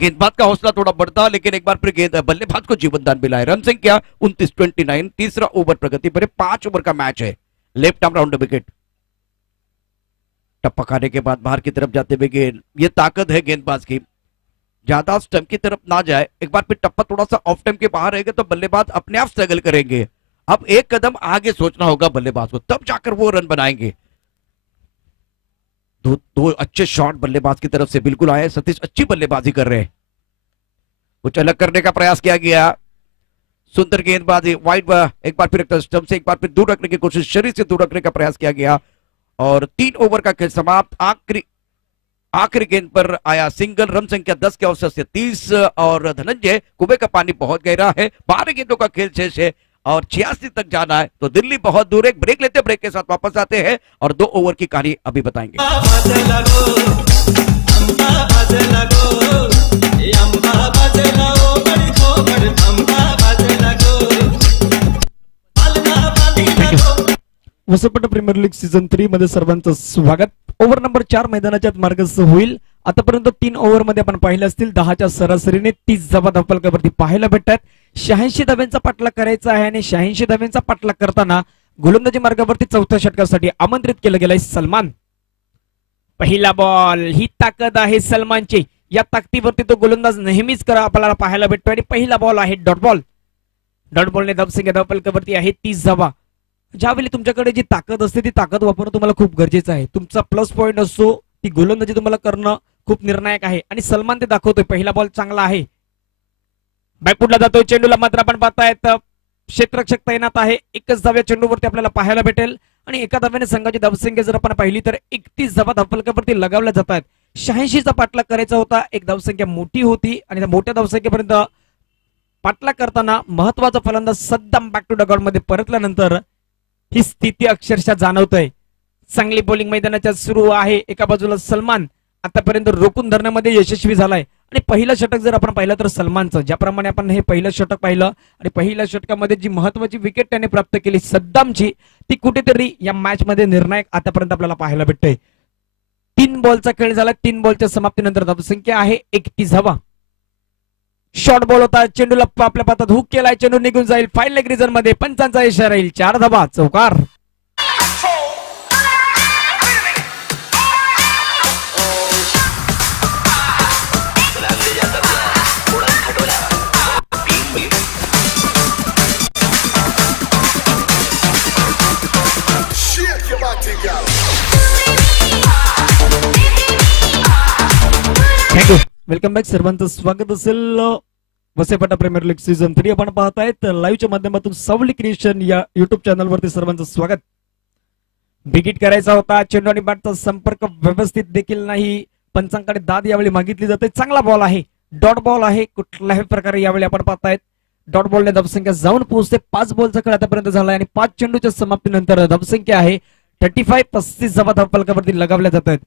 गेंदबाज का हौसला थोड़ा बढ़ता, लेकिन एक बार फिर गेंद बल्लेबाज को जीवनदान मिला है। रन संख्या 29-29, तीसरा ओवर प्रगति पर, 5 ओवर का मैच है। लेफ्ट आर्म राउंड विकेट, टप्पा खाने के बाद बाहर की तरफ जाते हुए गेंद, ये ताकत है गेंदबाज की, ज्यादा स्टंप की तरफ ना जाए। एक बार फिर टप्पा थोड़ा सा ऑफ टाइम के बाहर रहेगा तो बल्लेबाज अपने आप स्ट्रगल करेंगे। अब एक कदम आगे सोचना होगा बल्लेबाज को, तब जाकर वो रन बनाएंगे। दो अच्छे शॉट बल्लेबाज की तरफ से बिल्कुल आए। सतीश अच्छी बल्लेबाजी कर रहे हैं, कुछ अलग करने का प्रयास किया गया, सुंदर गेंदबाजी, वाइड, एक बार फिर स्टंप से एक बार फिर दूर रखने की कोशिश, शरीर से दूर रखने का प्रयास किया गया, और 3 ओवर का खेल समाप्त। आखिरी गेंद पर आया सिंगल, रन संख्या 10 के अवसर से 30, और धनंजय कुएं का पानी बहुत गहरा है, 12 गेंदों का खेल शेष है और 86 तक जाना है, तो दिल्ली बहुत दूर है। एक ब्रेक लेते, ब्रेक के साथ वापस आते हैं और 2 ओवर की कहानी अभी बताएंगे। वसंत प्रीमियर लीग सीझन 3 मध्ये सर्वांचं स्वागत। ओव्हर नंबर 4 मैदानाच्या मार्गस्थ होईल। आतापर्यंत 3 ओव्हर मध्ये आपण पाहिलं असतील 10च्या सरासरीने 30 धावा धावफलकावरती पाहायला भेटतात। 86 धाव्यांचा पाठलाग करायचा आहे आणि 86 धाव्यांचा पाठलाग करताना गोलंदाजी मार्गावरती चौथ्या षटकासाठी आमंत्रित केलं गेलंय सलमान। पहिला बॉल, ही ताकद आहे सलमानची, या ताकदीवरती तो गोलंदाज नेहमीच आपल्याला पाहायला भेटतो आणि पहिला बॉल आहे डॉट बॉल। डॉट बॉलने धावसंख्या धावफलकावरती आहे 30 धावा। ज्यावेळी तुमच्याकडे जी ताकद असते ती ताकद वापरणं तुम्हाला खूप गरजेचं आहे। तुमचा प्लस पॉइंट असतो ती गोलंदाजी तुम्हाला करणं खूप निर्णायक आहे आणि सलमान ते दाखवतोय। पहिला बॉल चांगला आहे, बॅकफुटला जातोय, चेंडूला मात्र आपण पाहतायत क्षेत्ररक्षक तैनात आहे। एकच धाव्या चेंडूवरती आपल्याला पाहायला भेटेल आणि एका धाव्याने संघाची धावसंख्या जर आपण पाहिली तर 31 धावा धावफलकावरती लगावल्या जातात। 86चा पाठलाग करायचा होता, एक धावसंख्या मोठी होती आणि त्या मोठ्या धावसंख्येपर्यंत पाठलाग करताना महत्वाचा फलंदाज सद्दाम बॅक टू डगआउट मध्ये परतल्यानंतर ही स्थिती अक्षरशः जाणवतोय। चांगली बॉलिंग मैदानाच्या सुरू आहे। एका बाजूला सलमान आतापर्यंत रोखून धरण्यामध्ये यशस्वी झालाय आणि पहिलं षटक जर आपण पाहिलं तर सलमानचं, ज्याप्रमाणे आपण हे पहिलं षटक पाहिलं आणि पहिल्या षटकामध्ये जी महत्वाची विकेट त्याने प्राप्त केली सद्दामची, ती कुठेतरी या मॅच मध्ये निर्णायक आतापर्यंत आपल्याला पाहायला भेटतोय। 3 बॉलचा खेळ झाला, 3 बॉलच्या समाप्तीनंतर धावसंख्या आहे 31 धावा। शॉर्ट बॉल होता, चेंडूला आपल्या पातात हुक केलाय, चेंडू निघून जाईल फाईन लेग रिजन मध्ये, पंचांचा इशारा राहील, 4 धावा, चौकार। थँक्यू, वेलकम बॅक, सर्वांचं स्वागत असेल वसेपाटा प्रीमियर लीग सीझन 3 आपण पाहतायत लाईव्हच्या माध्यमातून सावली क्रिएशन या युट्यूब चॅनल वरती सर्वांचं स्वागत। बिगिट करायचा होता, चेंडू आणि बॅटचा संपर्क व्यवस्थित देखील नाही, पंचांकडे दाद यावेळी मागितली जाते। चांगला बॉल आहे, डॉट बॉल आहे, कुठल्याही प्रकारे यावेळी आपण पाहतायत डॉट बॉलने धावसंख्या जाऊन पोहोचते। 5 बॉलचा खेळ आतापर्यंत झालाय आणि 5 चेंडूच्या समाप्तीनंतर धावसंख्या आहे 35, 35 धावा धावफलकावरती लगावल्या जातात।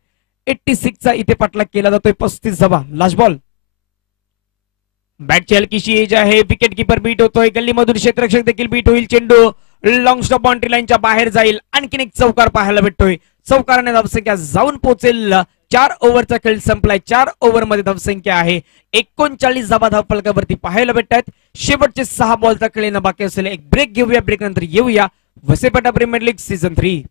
86 चा इथे पाठलाग केला जातोय, 35 धावा। लास्ट बॉल, बॅटची हलकीशी एज आहे. विकेट किपर बीट होतोय. गल्लीमधून क्षेत्ररक्षक देखील बीट होईल. चेंडू लॉंग स्टॉप बाउंड्री लाईनच्या बाहेर जाईल. आणखीन एक चौकार पाहायला भेटतोय. चौकाराने धावसंख्या जाऊन पोहोचेल. 4 ओव्हरचा खेळ संपलाय. 4 ओव्हर मध्ये धावसंख्या आहे 39 धावा धावफलकावरती पाहायला भेटतात. शेवटचे 6 बॉलचा खेळ येणं बाकी असेल. एक ब्रेक घेऊया. ब्रेक नंतर येऊया वसईपाटा प्रीमियर लीग सीझन 3.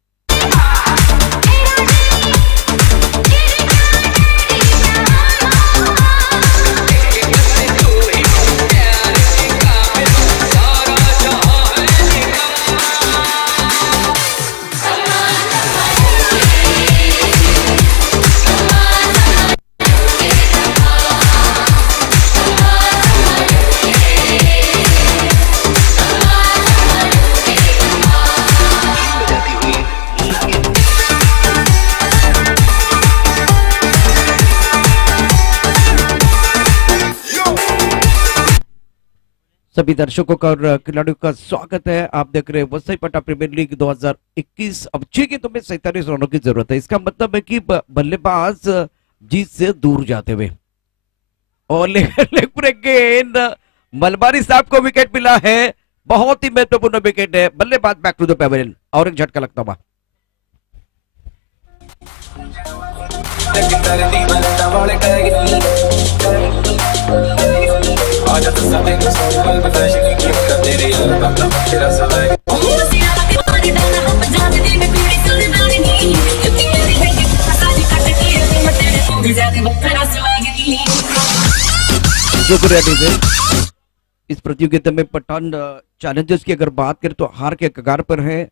सभी दर्शकों का और खिलाड़ियों का स्वागत है। आप देख रहे हैं वसईपाटा प्रीमियर लीग 2021। अब 6 गेंदों में 47 रनों की जरूरत है। इसका मतलब है कि बल्लेबाज जीत से दूर जाते हुए और लेग ब्रेक गेंद मलबारी साहब को विकेट मिला है। बहुत ही महत्वपूर्ण विकेट है। बल्लेबाज बैक टू द पेविलियन और एक झटका लगता हुआ। इस प्रतियोगिता में पठान चैलेंजर्स की अगर बात करें तो हार के कगार पर है।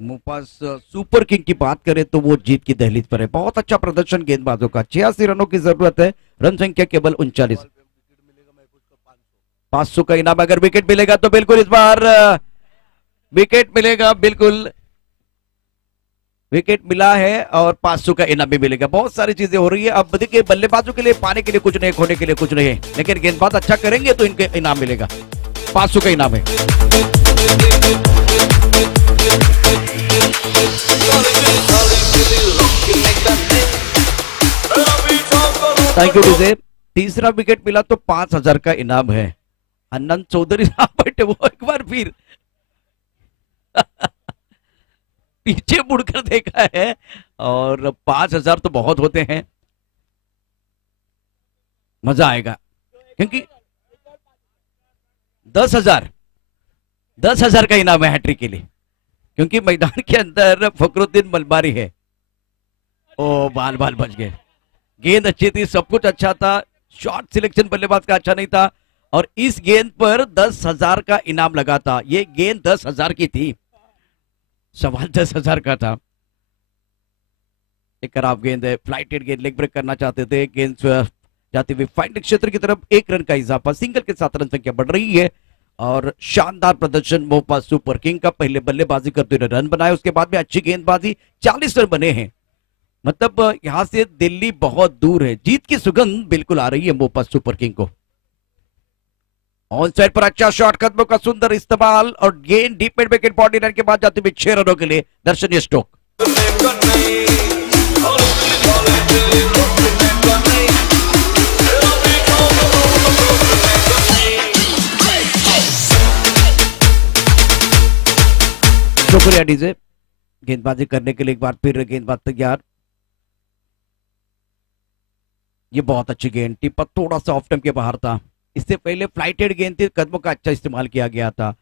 मोपास सुपर किंग की बात करें तो वो जीत की दहलीज पर है। बहुत अच्छा प्रदर्शन गेंदबाजों का। 86 रनों की जरूरत है। रन संख्या केवल 39। 500 का इनाम अगर विकेट मिलेगा तो बिल्कुल इस बार विकेट मिलेगा। बिल्कुल विकेट मिला है और 500 का इनाम भी मिलेगा। बहुत सारी चीजें हो रही है। अब देखिए बल्लेबाजों के लिए पाने के लिए कुछ नहीं, खोने के लिए कुछ नहीं है, लेकिन गेंदबाज अच्छा करेंगे तो इनके इनाम मिलेगा। 500 का इनाम है। Thank you DJ. तीसरा विकेट मिला तो 5000 का इनाम है। अनंत चौधरी साहब बैठे वो एक बार फिर पीछे मुड़कर देखा है और 5000 तो बहुत होते हैं। मजा आएगा क्योंकि 10,000 का इनाम है हैट्रिक के लिए, क्योंकि मैदान के अंदर फखरुद्दीन मलबारी है। ओ बाल बच गए। गेंद अच्छी थी, सब कुछ अच्छा था। शॉट सिलेक्शन बल्लेबाज का अच्छा नहीं था और इस गेंद पर 10,000 का इनाम लगा था। ये गेंद 10,000 की थी। सवाल 10,000 का था। एक खराब गेंद है। फ्लाइटेड गेंद, लेग ब्रेक करना चाहते थे। गेंद जाते हुए फाइनल क्षेत्र की तरफ 1 रन का इजाफा। सिंगल के साथ रन संख्या बढ़ रही है और शानदार प्रदर्शन मोपा सुपर किंग का। पहले बल्लेबाजी करते हुए रन बनाए, उसके बाद में अच्छी गेंदबाजी, 40 रन बने हैं। मतलब यहां से दिल्ली बहुत दूर है। जीत की सुगंध बिल्कुल आ रही है मोपा सुपर किंग को। ऑन साइड पर अच्छा शॉट, कदमों का सुंदर इस्तेमाल और गेंद deep mid wicket body line के बाद जाते हुए 6 रनों के लिए दर्शनीय स्ट्रोक। शुक्रिया डीजे। गेंदबाजी करने के लिए एक बार फिर गेंदबाज तैयार। ये बहुत अच्छी गेंद, टिप्पा थोड़ा सा ऑफ टाइम के बाहर था। इससे पहले फ्लाइटेड गेंद थी, कदमों का अच्छा इस्तेमाल किया गया था।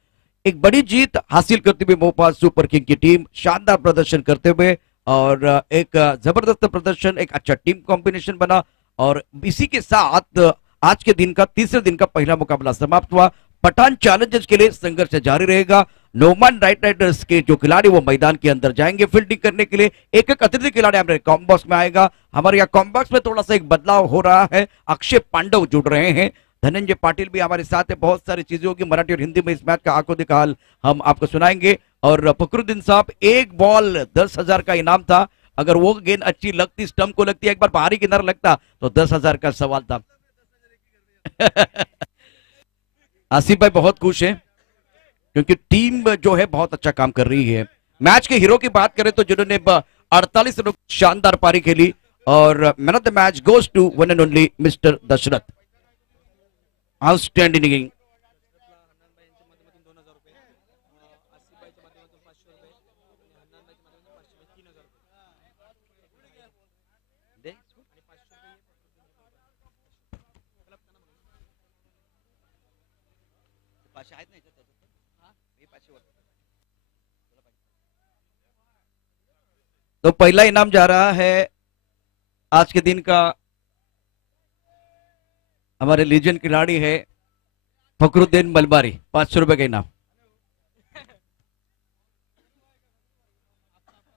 एक बड़ी जीत हासिल करते हुए मोपा सुपर किंग की टीम शानदार प्रदर्शन करते हुए और एक जबरदस्त प्रदर्शन, एक अच्छा टीम कॉम्बिनेशन बना और इसी के साथ आज के दिन का तीसरे दिन का पहला मुकाबला समाप्त हुआ। पठान चैलेंजर्स के लिए संघर्ष जारी रहेगा। नोमान राइट राइडर्स के जो खिलाड़ी वो मैदान के अंदर जाएंगे फील्डिंग करने के लिए। एक एक अतिथि खिलाड़ी हमारे कॉम्बॉक्स में आएगा। हमारे यहाँ कॉम्बॉक्स में थोड़ा सा एक बदलाव हो रहा है। अक्षय पांडव जुड़ रहे हैं, धनंजय पाटिल भी हमारे साथ है। बहुत सारी चीजें होगी मराठी और हिंदी में इस मैच का आंखों देखा हाल हम आपको सुनाएंगे। और फखरुद्दीन साहब, एक बॉल 10,000 का इनाम था। अगर वो गेंद अच्छी लगती, स्टंप को लगती, एक बार बाहरी किनारा लगता तो 10,000 का सवाल था। आसिफ भाई बहुत खुश है क्योंकि टीम जो है बहुत अच्छा काम कर रही है। मैच के हीरो की बात करें तो जिन्होंने 48 रनों शानदार पारी खेली और man of the match goes to one and only mister Dashrath. Outstanding inning. तो पहला इनाम जा रहा है आज के दिन का, हमारे लीजेंड खिलाड़ी है फकरुद्दीन मलबारी, 500 रुपए का इनाम.